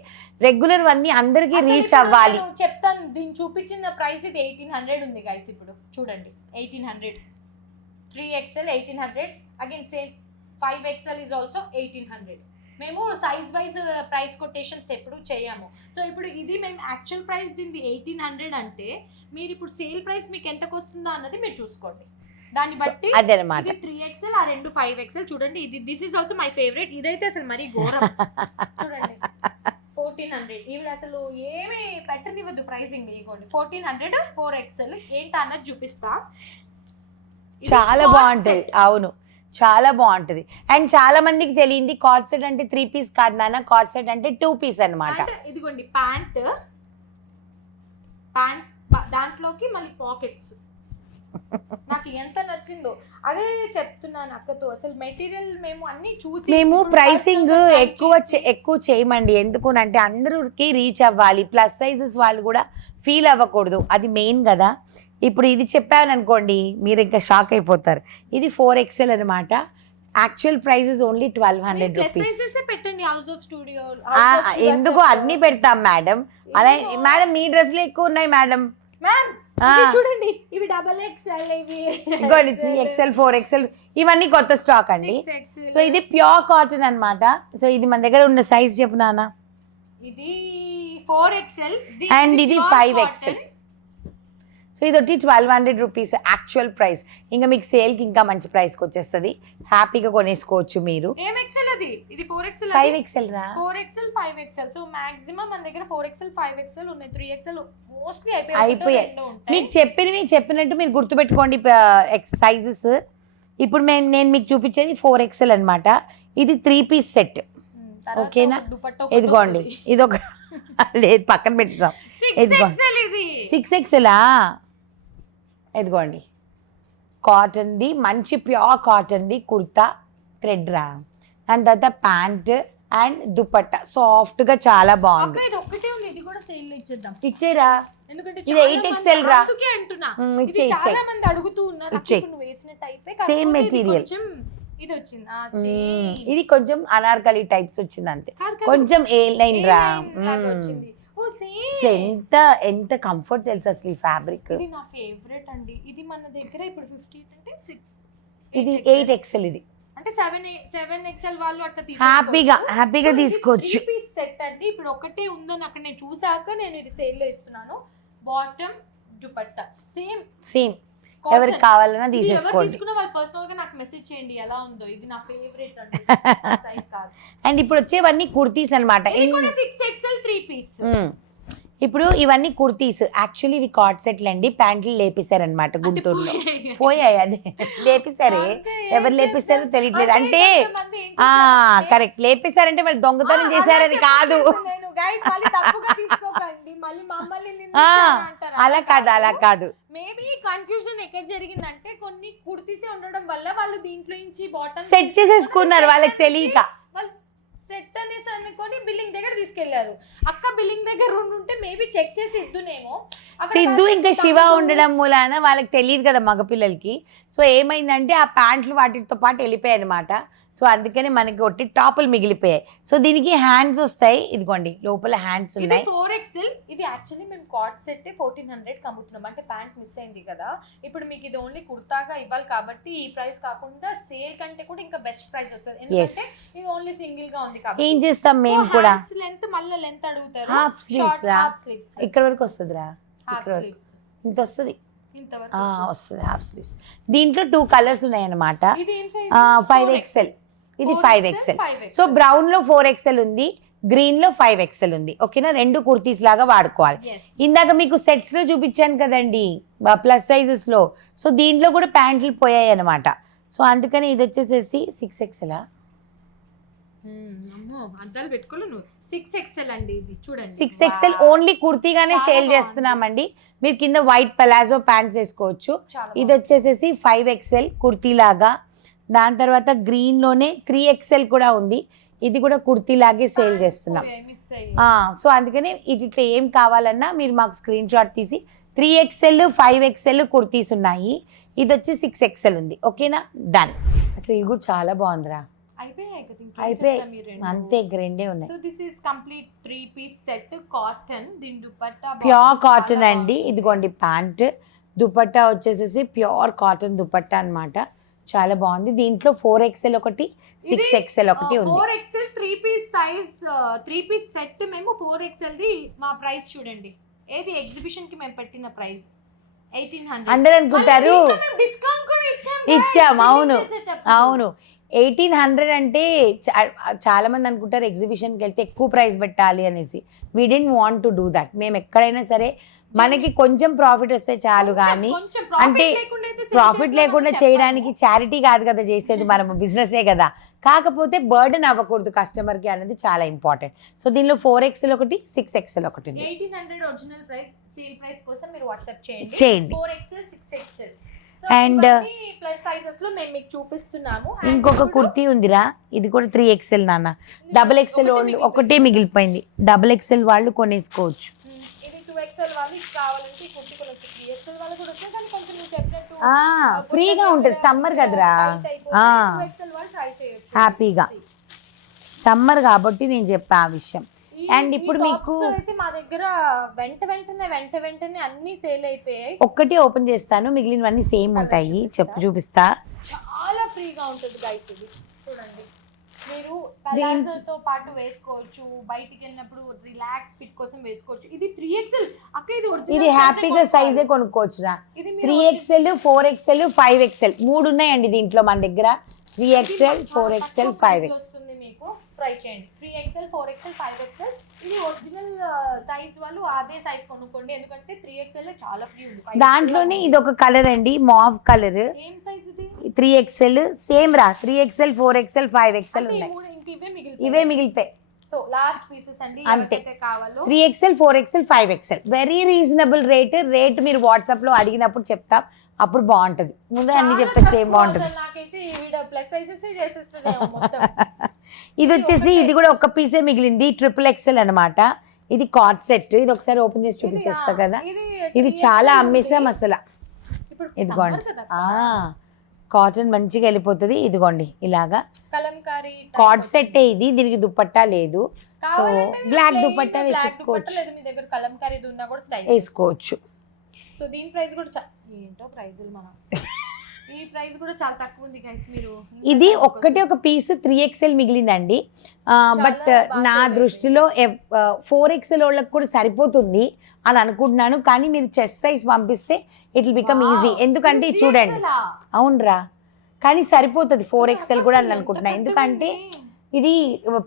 రెగ్యులర్ అన్ని అందరికీ రీచ్ అవ్వాలి. చెప్తాను, దీన్ని చూపించిన ప్రైస్ ఇది 1800 ఉంది గైస్. ఇప్పుడు చూడండి 1800, 3XL 1800, again same 5XL is also 1800. మేము సైజ్ వైజ్ ప్రైస్ కొటేషన్స్ ఎప్పుడు చేయము. సో ఇప్పుడు ఇది మేము యాక్చువల్ ప్రైస్ దీనికి 1800 అంటే మీరు ఇప్పుడు సేల్ ప్రైస్ మీకు ఎంతకు వస్తుందో అన్నది మీరు చూసుకోండి. దాన్ని బట్టి అదనమాట. ఇది 3XL, ఆ 2 5XL. చూడండి ఇది this is also my favourite. ఇదైతే అసలు మరీ ఘోరం. చూడండి 1400. ఇవి అసలు ఏమి పెట్టనివ్వద్దు ప్రైసింగ్. ఇవ్వండి 1400 4XL ఏంటి అన్నది చూపిస్తా. చాలా బాగుంటది, అవును చాలా బాగుంటది. అండ్ చాలా మందికి తెలియంది కార్డ్ సెట్ అంటే 3 పీస్ కాదు నాన్న, కార్డ్ సెట్ అంటే 2 పీస్ అన్నమాట. ఇదిగోండి ప్యాంట్ దాంట్లోకి మళ్ళీ పాకెట్స్. నాకు ఎంత నచ్చిందో అదే చెప్తున్నాను అక్కతో. అసలు మెటీరియల్ మేము అన్ని చూసి మేము ప్రైసింగ్ ఎక్కువ చేయమండి. ఎందుకునంటే అందరికి రీచ్ అవ్వాలి, ప్లస్ సైజెస్ వాళ్ళు కూడా ఫీల్ అవ్వకూడదు, అది మెయిన్ కదా. ఇప్పుడు ఇది చెప్పాను అనుకోండి మీరు ఇంకా షాక్ అయిపోతారు. ఇది 4XL అనమాట. Actual price is only 1200 rupees. పెట్టండి హౌస్ ఆఫ్ స్టూడియో. ఎందుకు అన్ని పెడతాం మేడం, అలా మేడం మీ డ్రెస్లు ఎక్కువ ఉన్నాయి మేడం. చూడండి ఇవి XXL, ఇవి 3XL 4XL ఇవన్నీ కొత్త స్టాక్ అండి. సో ఇది ప్యూర్ కాటన్ అన్నమాట. సో ఇది మన దగ్గర ఉన్న సైజ్ చెప్పు నాన్న. ఇది 4XL అండ్ ఇది 5XL. సో ఇది ఒకటి 1200 రూపీస్ యాక్చువల్ ప్రైస్. ఇంకా మీకు సేల్కి ఇంకా మంచి ప్రైస్కి వచ్చేస్తుంది, హ్యాపీగా కొనేసుకోవచ్చు మీరు. ఏం ఎక్సెల్ అది? ఇది 4XL, 5XL రా. 4XL 5XL. సో మాక్సిమం మన దగ్గర 4XL 5XL ఉన్నాయి. 3XL మోస్ట్లీ అయిపోయాయి. మీకు చెప్పినట్టు మీరు గుర్తుపెట్టుకోండి సైజెస్. ఇప్పుడు నేను మీకు చూపించేది 4XL అన్నమాట. ఇది 3 పీస్ సెట్. ఓకేనా? ఇదిగోండి ఇది ఒక లేదు పక్కన పెట్టాం. 6XL ఇదిగోండి కాటన్ది, మంచి ప్యూర్ కాటన్ది కుర్తా థ్రెడ్ రా. దాని తర్వాత ప్యాంట్ అండ్ దుపట్టా సాఫ్ట్ గా చాలా బాగుంది. ఇచ్చేరా, ఇది 8XL రా. చాలా మంది అడుగుతూ ఉన్నారు వేసిన టైపే, సేమ్ మెటీరియల్. ఇది వచ్చింది, ఇది కొంచెం అనార్కలి టైప్స్ వచ్చింది అంతే, కొంచెం ఏ లైన్ రా. ఎంత కంఫర్ట్ తెలుసు అసలు ఈ ఫ్యాబ్రిక్. ఇది నా ఫేవరెట్ అండి. ఇది మన దగ్గర ఇప్పుడు 50 అంటే 6, ఇది 8XL. ఇది అంటే 7XL వాళ్ళు అట్లా హ్యాపీగా తీసుకోవచ్చు. 3 పీస్ సెట్ అండి. ఇప్పుడు ఒకటే ఉందని అక్కడ నేను చూసాక నేను ఇది సేల్ లో ఇస్తున్నాను. బాటమ్ దుపట్టా సేమ్ ఎవరికి కావాలన్నా తీసేసుకోండి. వాళ్ళు పర్సనల్ గా నాకు మెసేజ్ చేయండి ఎలా ఉందో. ఇది నా ఫేవరెట్ అండి. సైజ్ కాదు. అండ్ ఇప్పుడు వచ్చేవన్నీ కుర్తీస్ అన్నమాట. ఇది కూడా 6XL 3 పీస్. ఇప్పుడు ఇవన్నీ కుర్తీస్, యాక్చువల్లీ ఇవి కార్డ్ సెట్లు అండి, ప్యాంట్లు లేపేశారనమాట గుంటూరులో. పోయాయి అదే లేపేశారే, ఎవరు లేపేశారో తెలియట్లేదు. అంటే కరెక్ట్, లేపేశారంటే వాళ్ళు దొంగతనం చేశారని కాదు. అలా కాదు, అలా కాదు. మేబీ కన్ఫ్యూజన్ ఎక్కడ జరిగిందంటే కొన్ని కుర్తీసే ఉండడం వల్ల వాళ్ళు దీంట్లో నుంచి బాటమ్ సెట్ చేసేసుకున్నారు వాళ్ళకి తెలియక. వాళ్ళు సెట్ అనేసి అనుకొని బిల్లింగ్ దగ్గర తీసుకెళ్లారు. అక్క బిల్లింగ్ దగ్గర ఉండుంటే మేబీ చెక్ చేసి ఇద్దునేమో. సిద్ధు ఇంకా శివ ఉండడం మూలాన వాళ్ళకి తెలియదు కదా మగపిల్లలకి. సో ఏమైందంటే ఆ ప్యాంట్లు వాటితో పాటు వెళ్ళిపోయాయి అనమాట. సో అందుకని మనకి ఒకటి టాపులు మిగిలిపోయాయి. సో దీనికి హ్యాండ్స్ వస్తాయి, ఇదిగోండి లోపల హ్యాండ్స్ ఉన్నాయి. 4XL ఇది యాక్చువల్లీ మేము కార్డ్ సెట్ 1400 అమ్ముతున్నాం. అంటే ప్యాంట్ మిస్ అయింది కదా, ఇప్పుడు మీకు ఇది ఓన్లీ కుర్తాగా ఇవ్వాలి కాబట్టి ఈ ప్రైస్ కాకుండా సేల్ కంటే కూడా ఇంకా బెస్ట్ ప్రైస్ వస్తుంది. ఎందుకంటే ఇది ఓన్లీ సింగిల్ గా ఉంది కాబట్టి. ఏం చేస్తాం మేము కూడా, లెంత్ మళ్ళీ లెంత్ అడుగుతారు. హాఫ్ స్లీవ్స్ రా, ఇక్కడ వరకు వస్తుంది రా, ఇంత వస్తుంది, వస్తుంది హాఫ్ స్లీవ్స్. దీంట్లో 2 కలర్స్ ఉన్నాయి అన్నమాట. 5XL, ఇది 5XL. సో బ్రౌన్ లో 4XL ఉంది, గ్రీన్ లో 5XL ఉంది. ఓకేనా, 2 కుర్తీస్ లాగా వాడుకోవాలి. ఇందాక మీకు సెట్స్ లో చూపించాను కదండి ప్లస్ సైజెస్ లో. సో దీంట్లో కూడా ప్యాంట్లు పోయాయి అనమాట. సో అందుకని ఇది వచ్చేసేసి 6XL. అద్దాలు పెట్టుకోలేను, 6XL అండి ఇది చూడండి. 6XL ఓన్లీ కుర్తీగానే సేల్ చేస్తున్నామండి. మీరు కింద వైట్ పలాజో ప్యాంట్స్ వేసుకోవచ్చు. ఇది వచ్చేసేసి 5XL కుర్తీ లాగా. దాని తర్వాత గ్రీన్ లోనే 3XL కూడా ఉంది, ఇది కూడా కుర్తీ లాగే సేల్ చేస్తున్నాం. సో అందుకని ఇట్లా ఏం కావాలన్నా మీరు మాకు స్క్రీన్ షాట్ తీసి 3XL 5XL కుర్తీస్ ఉన్నాయి. ఇది వచ్చి 6XL ఉంది. ఓకేనా, డన్. అసలు ఇది కూడా చాలా బాగుందిరా. అయిపోయాయి అంతే, రెండే ఉన్నాయి. So this is complete 3 piece set cotton. దీని దుపట్టా ప్యూర్ కాటన్ అండి. ఇదిగోండి ప్యాంట్, దుపట్టా వచ్చేసేసి ప్యూర్ కాటన్ దుపట్టా అన్నమాట. చాలా బాగుంది. దీంట్లో 4XL ఒకటి, 6XL ఒకటి ఉంది. 4XL 3 piece size 3 piece set మేము 4XL ది మా ప్రైస్ చూడండి. ఏది ఎగ్జిబిషన్ కి మేము పెట్టిన ప్రైస్ 1800. అందరూ అనుకుంటారు డిస్కౌంట్ కూడా ఇచ్చాం. అవును అవును, 1800 అంటే చాలా మంది అనుకుంటారు ఎగ్జిబిషన్కి వెళ్తే ఎక్కువ ప్రైస్ పెట్టాలి అనేసి. We didn't want to do that. మేము ఎక్కడైనా సరే మనకి కొంచెం ప్రాఫిట్ వస్తే చాలు. కానీ అంటే ప్రాఫిట్ లేకుండా చేయడానికి చారిటీ కాదు కదా చేసేది, మనము బిజినెసే కదా. కాకపోతే బర్డెన్ అవ్వకూడదు కస్టమర్ కి అనేది చాలా ఇంపార్టెంట్. సో దీనిలో 4XL ఒకటి, 6XL ఒకటి. 1800 ఒరిజినల్ ప్రైస్, సేల్ ప్రైస్ కోసం మీరు వాట్సాప్ చేయండి. 4XL 6XL and plus sizes లో మేము మీకు చూపిస్తున్నాము. ఇంకొక కుర్తీ ఉందిరా, ఇది కూడా 3XL నాన్న. XXL వాళ్ళు ఒకటే మిగిలిపోయింది, XXL వాళ్ళు కొనేసుకోవచ్చు. ఇది 2XL వాళ్ళు కావాలంటే ఈ కుర్తీ కొనొచ్చు. 3XL వాళ్ళు కూడా వచ్చే కానీ కొంచెం మీరు చెప్పినట్టు ఫ్రీగా ఉంటుంది, సమ్మర్ కదరా, 2XL వాళ్ళు ట్రై చేయొచ్చు హ్యాపీగా. సమ్మర్ కాబట్టి నేను చెప్పా ఆ విషయం. అండ్ ఇప్పుడు మీకు అయితే మా దగ్గర వెంట వెంటనే అన్ని సేల్ అయిపోయాయి. ఒక్కటి ఓపెన్ చేస్తాను, మిగిలినవన్నీ సేమ్ ఉంటాయి. చూపిస్తా. చాలా ఫ్రీగా ఉంటుంది గైస్. ఇది చూడండి, మీరు పలాజోతో పాటు వేసుకోవచ్చు, బయటికి వెళ్ళినప్పుడు రిలాక్స్ ఫిట్ కోసం వేసుకోవచ్చు. ఇది 3XL అక్క, ఇది ఒరిజినల్, ఇది హ్యాపీగా సైజే కొనుక్కోవచ్చురా. 3XL 4XL 5XL 3 ఉన్నాయండి దీంట్లో మన దగ్గర. 3XL 4XL 5XL ట్రై చేయండి. 3XL 4XL 5XL ఇది ఒరిజినల్ సైజ్ వాళ్ళు అదే సైజ్ కొనుక్కోండి, ఎందుకంటే 3XL లో చాలా ఫ్రీ ఉంది. దాంట్లోనే ఇది ఒక కలర్ అండి, మావ్ కలర్. ఏం సైజ్ ఇది? 3XL సేమ్ రా. 3XL 4XL 5XL ఉన్నాయి, ఇవే మిగిలిపోయి. సో లాస్ట్ పీసెస్ అండి, ఎవరికైతే కావాలో 3XL 4XL 5XL very reasonable rate మీరు వాట్సాప్ లో అడిగినప్పుడు చెప్తాం, అప్పుడు బాగుంటది. ముందే అన్ని చెప్పేస్తే ఏం బాగుంటది. నాకైతే ఈ వీడియో ప్లస్ సైజెస్ చేసేస్తదేమో మొత్తం. ఇది వచ్చేసి ఇది కూడా ఒక్క పీసే మిగిలింది, XXL అన్నమాట. ఇది కార్డ్ సెట్. ఇది ఒకసారి ఓపెన్ చేసి చూపించేస్తా కదా. ఇది చాలా అమ్మేసాం అసలు. ఇదిగోండి, కాటన్ మంచిగా వెళ్ళిపోతుంది. ఇదిగోండి ఇలాగా కలంకారీ కార్డ్ సెట్ ఇది, దీనికి దుపట్టా లేదు. సో బ్లాక్ దుపట్టా వేసుకోవచ్చు, మీ దగ్గర కలంకారీ ఉన్నా కూడా స్టైల్ వేసుకోవచ్చు. సో దీని ప్రైస్ కూడా ఏంటో ప్రైజులు మనం ఈ ప్రైస్ కూడా చాలా తక్కువ ఉంది గైస్. మీరు ఇది ఒక్కటే ఒక పీస్ 3XL మిగిలిందండి. బట్ నా దృష్టిలో 4XL వాళ్ళకి కూడా సరిపోతుంది అని అనుకుంటున్నాను. కానీ మీరు చెస్ట్ సైజ్ పంపిస్తే ఇట్ విల్ బికమ్ ఈజీ. ఎందుకంటే చూడండి, అవునరా, కానీ సరిపోతుంది 4XL కూడా అని అనుకుంటున్నా. ఎందుకంటే ఇది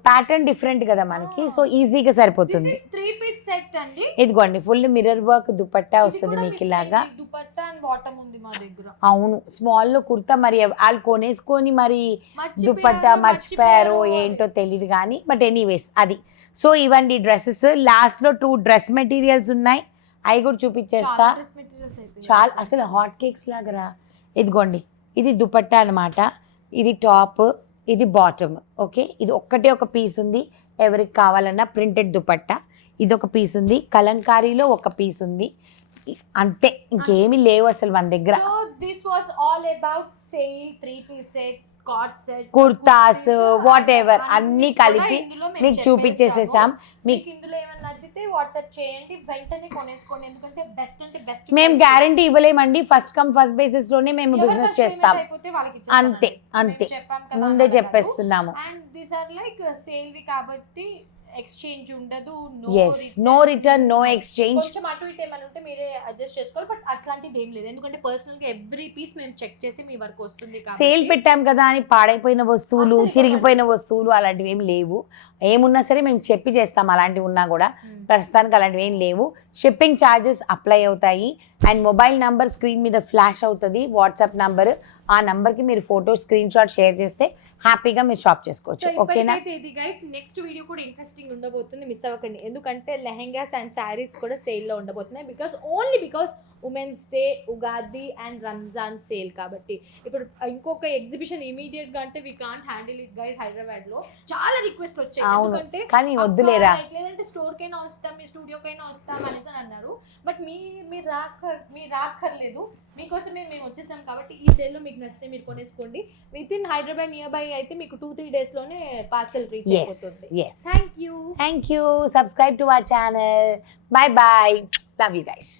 ప్యాటర్న్ డిఫరెంట్ కదా మనకి, సో ఈజీగా సరిపోతుంది. 3 పీస్ సెట్ సెట్ అండి. ఇదిగోండి ఫుల్ మిర్రర్ వర్క్ దుపట్టా ఇది వస్తుంది కూడా మీకు miss ఇలాగా. అయింది. దుపట్టా అండ్ బాటమ్ ఉంది మా దగ్గర. అవును స్మాల్ లో కుర్తా మరి వాళ్ళు కొనేసుకొని మరి మర్చిపోయారో, దుపట్టా మర్చిపోయారో మర్చిపోయారో ఏంటో తెలియదు కానీ బట్ ఎనీవేస్ అది. సో ఇవ్వండి డ్రెస్సెస్. లాస్ట్ లో 2 డ్రెస్ మెటీరియల్స్ ఉన్నాయి, అవి కూడా చూపించేస్తా. చాలా dress materials అయిపోయాయి. చాలా అసలు హాట్ కేక్స్ లాగా. ఇదిగోండి ఇది దుపట్టా అన్నమాట, ఇది టాప్, ఇది బాటమ్. ఓకే ఇది ఒక్కటే ఒక పీస్ ఉంది, ఎవరికి కావాలన్నా ప్రింటెడ్ దుపట్టా. ఇది ఒక పీస్ ఉంది, కలంకారీలో ఒక పీస్ ఉంది, అంతే ఇంకేమీ లేవు అసలు మన దగ్గర. So this was all about sale, 3-piece set, cot set, kurtas kurtis, what ever అన్నీ అన్ని కూడా కలిపి ఇందులో మేము మీకు చూపించేసేసాం. చెప్పేస్తాము. మీకు ఇందులో ఏమైనా నచ్చితే వాట్సాప్ చేయండి, వెంటనే కొనేసుకోండి. ఎందుకంటే బెస్ట్ అంటే బెస్ట్. మేము గ్యారంటీ ఇవ్వలేమండి, ఫస్ట్ కమ్ ఫస్ట్ బేసిస్ లోనే మేము బిజినెస్ చేస్తాం. అంతే అంతే ముందే చెప్పేస్తున్నాము. And these are like sale వి కాబట్టి ఎక్స్చేంజ్ ఉండదు. No return no exchange. కొంచెం అటు ఇటు ఏమైనా ఉంటే మీరే అడ్జస్ట్ చేసుకోవాలి, బట్ అట్లాంటిది ఏం లేదు. ఎందుకంటే పర్సనల్ గా ఎవ్రీ పీస్ మేము చెక్ చేసి మీ వరకు వస్తుంది కాబట్టి. సేల్ పెట్టాం కదా అని పాడైపోయిన వస్తువులు అస్సలు చిరిగిపోయిన వస్తువులు అలాంటివి ఏం లేవు. ఏమున్నా సరే మేము చెప్పి చేస్తాం, అలాంటివి ఉన్నా కూడా. ప్రస్తుతానికి అలాంటివి ఏం లేవు. షిప్పింగ్ ఛార్జెస్ అప్లై అవుతాయి. అండ్ మొబైల్ నంబర్ స్క్రీన్ మీద ఫ్లాష్ అవుతుంది, వాట్సాప్ నంబర్. ఆ నంబర్కి మీరు ఫోటో స్క్రీన్ షాట్ షేర్ చేస్తే హ్యాపీగా మీరు షాప్ చేసుకోవచ్చు. ఓకేనా? ఇది గైస్ నెక్స్ట్ వీడియో కూడా ఇంట్రెస్టింగ్ ఉండబోతుంది, మిస్ అవ్వకండి. ఎందుకంటే లెహెంగాస్ అండ్ శారీస్ కూడా సేల్ లో ఉండబోతున్నాయి. Because women's day, Ugadi and Ramzan sale కాబట్టి. ఇప్పుడు ఇంకొక ఎగ్జిబిషన్ ఇమీడియట్ గా అంటే we can't handle it guys. Hyderabad లో చాలా రిక్వెస్ట్ వచ్చాయి, ఎందుకంటే కానీ వద్దులేరా, లేదంటే స్టోర్ కైనా వస్తాం, మీ స్టూడియోకైనా వస్తాం అనేసి అన్నారు. బట్ మీరు రాక్కర్లేదు, మీకోసమే మేము వచ్చేసాం కాబట్టి ఈ సేల్ లో మీకు నచ్చితే మీరు కొనేసుకోండి. Within Hyderabad nearby అయితే మీకు 2-3 days లోనే పార్సల్ రీచ్ అయిపోతుంది. Thank you. Subscribe to our channel. Bye bye. Love you guys.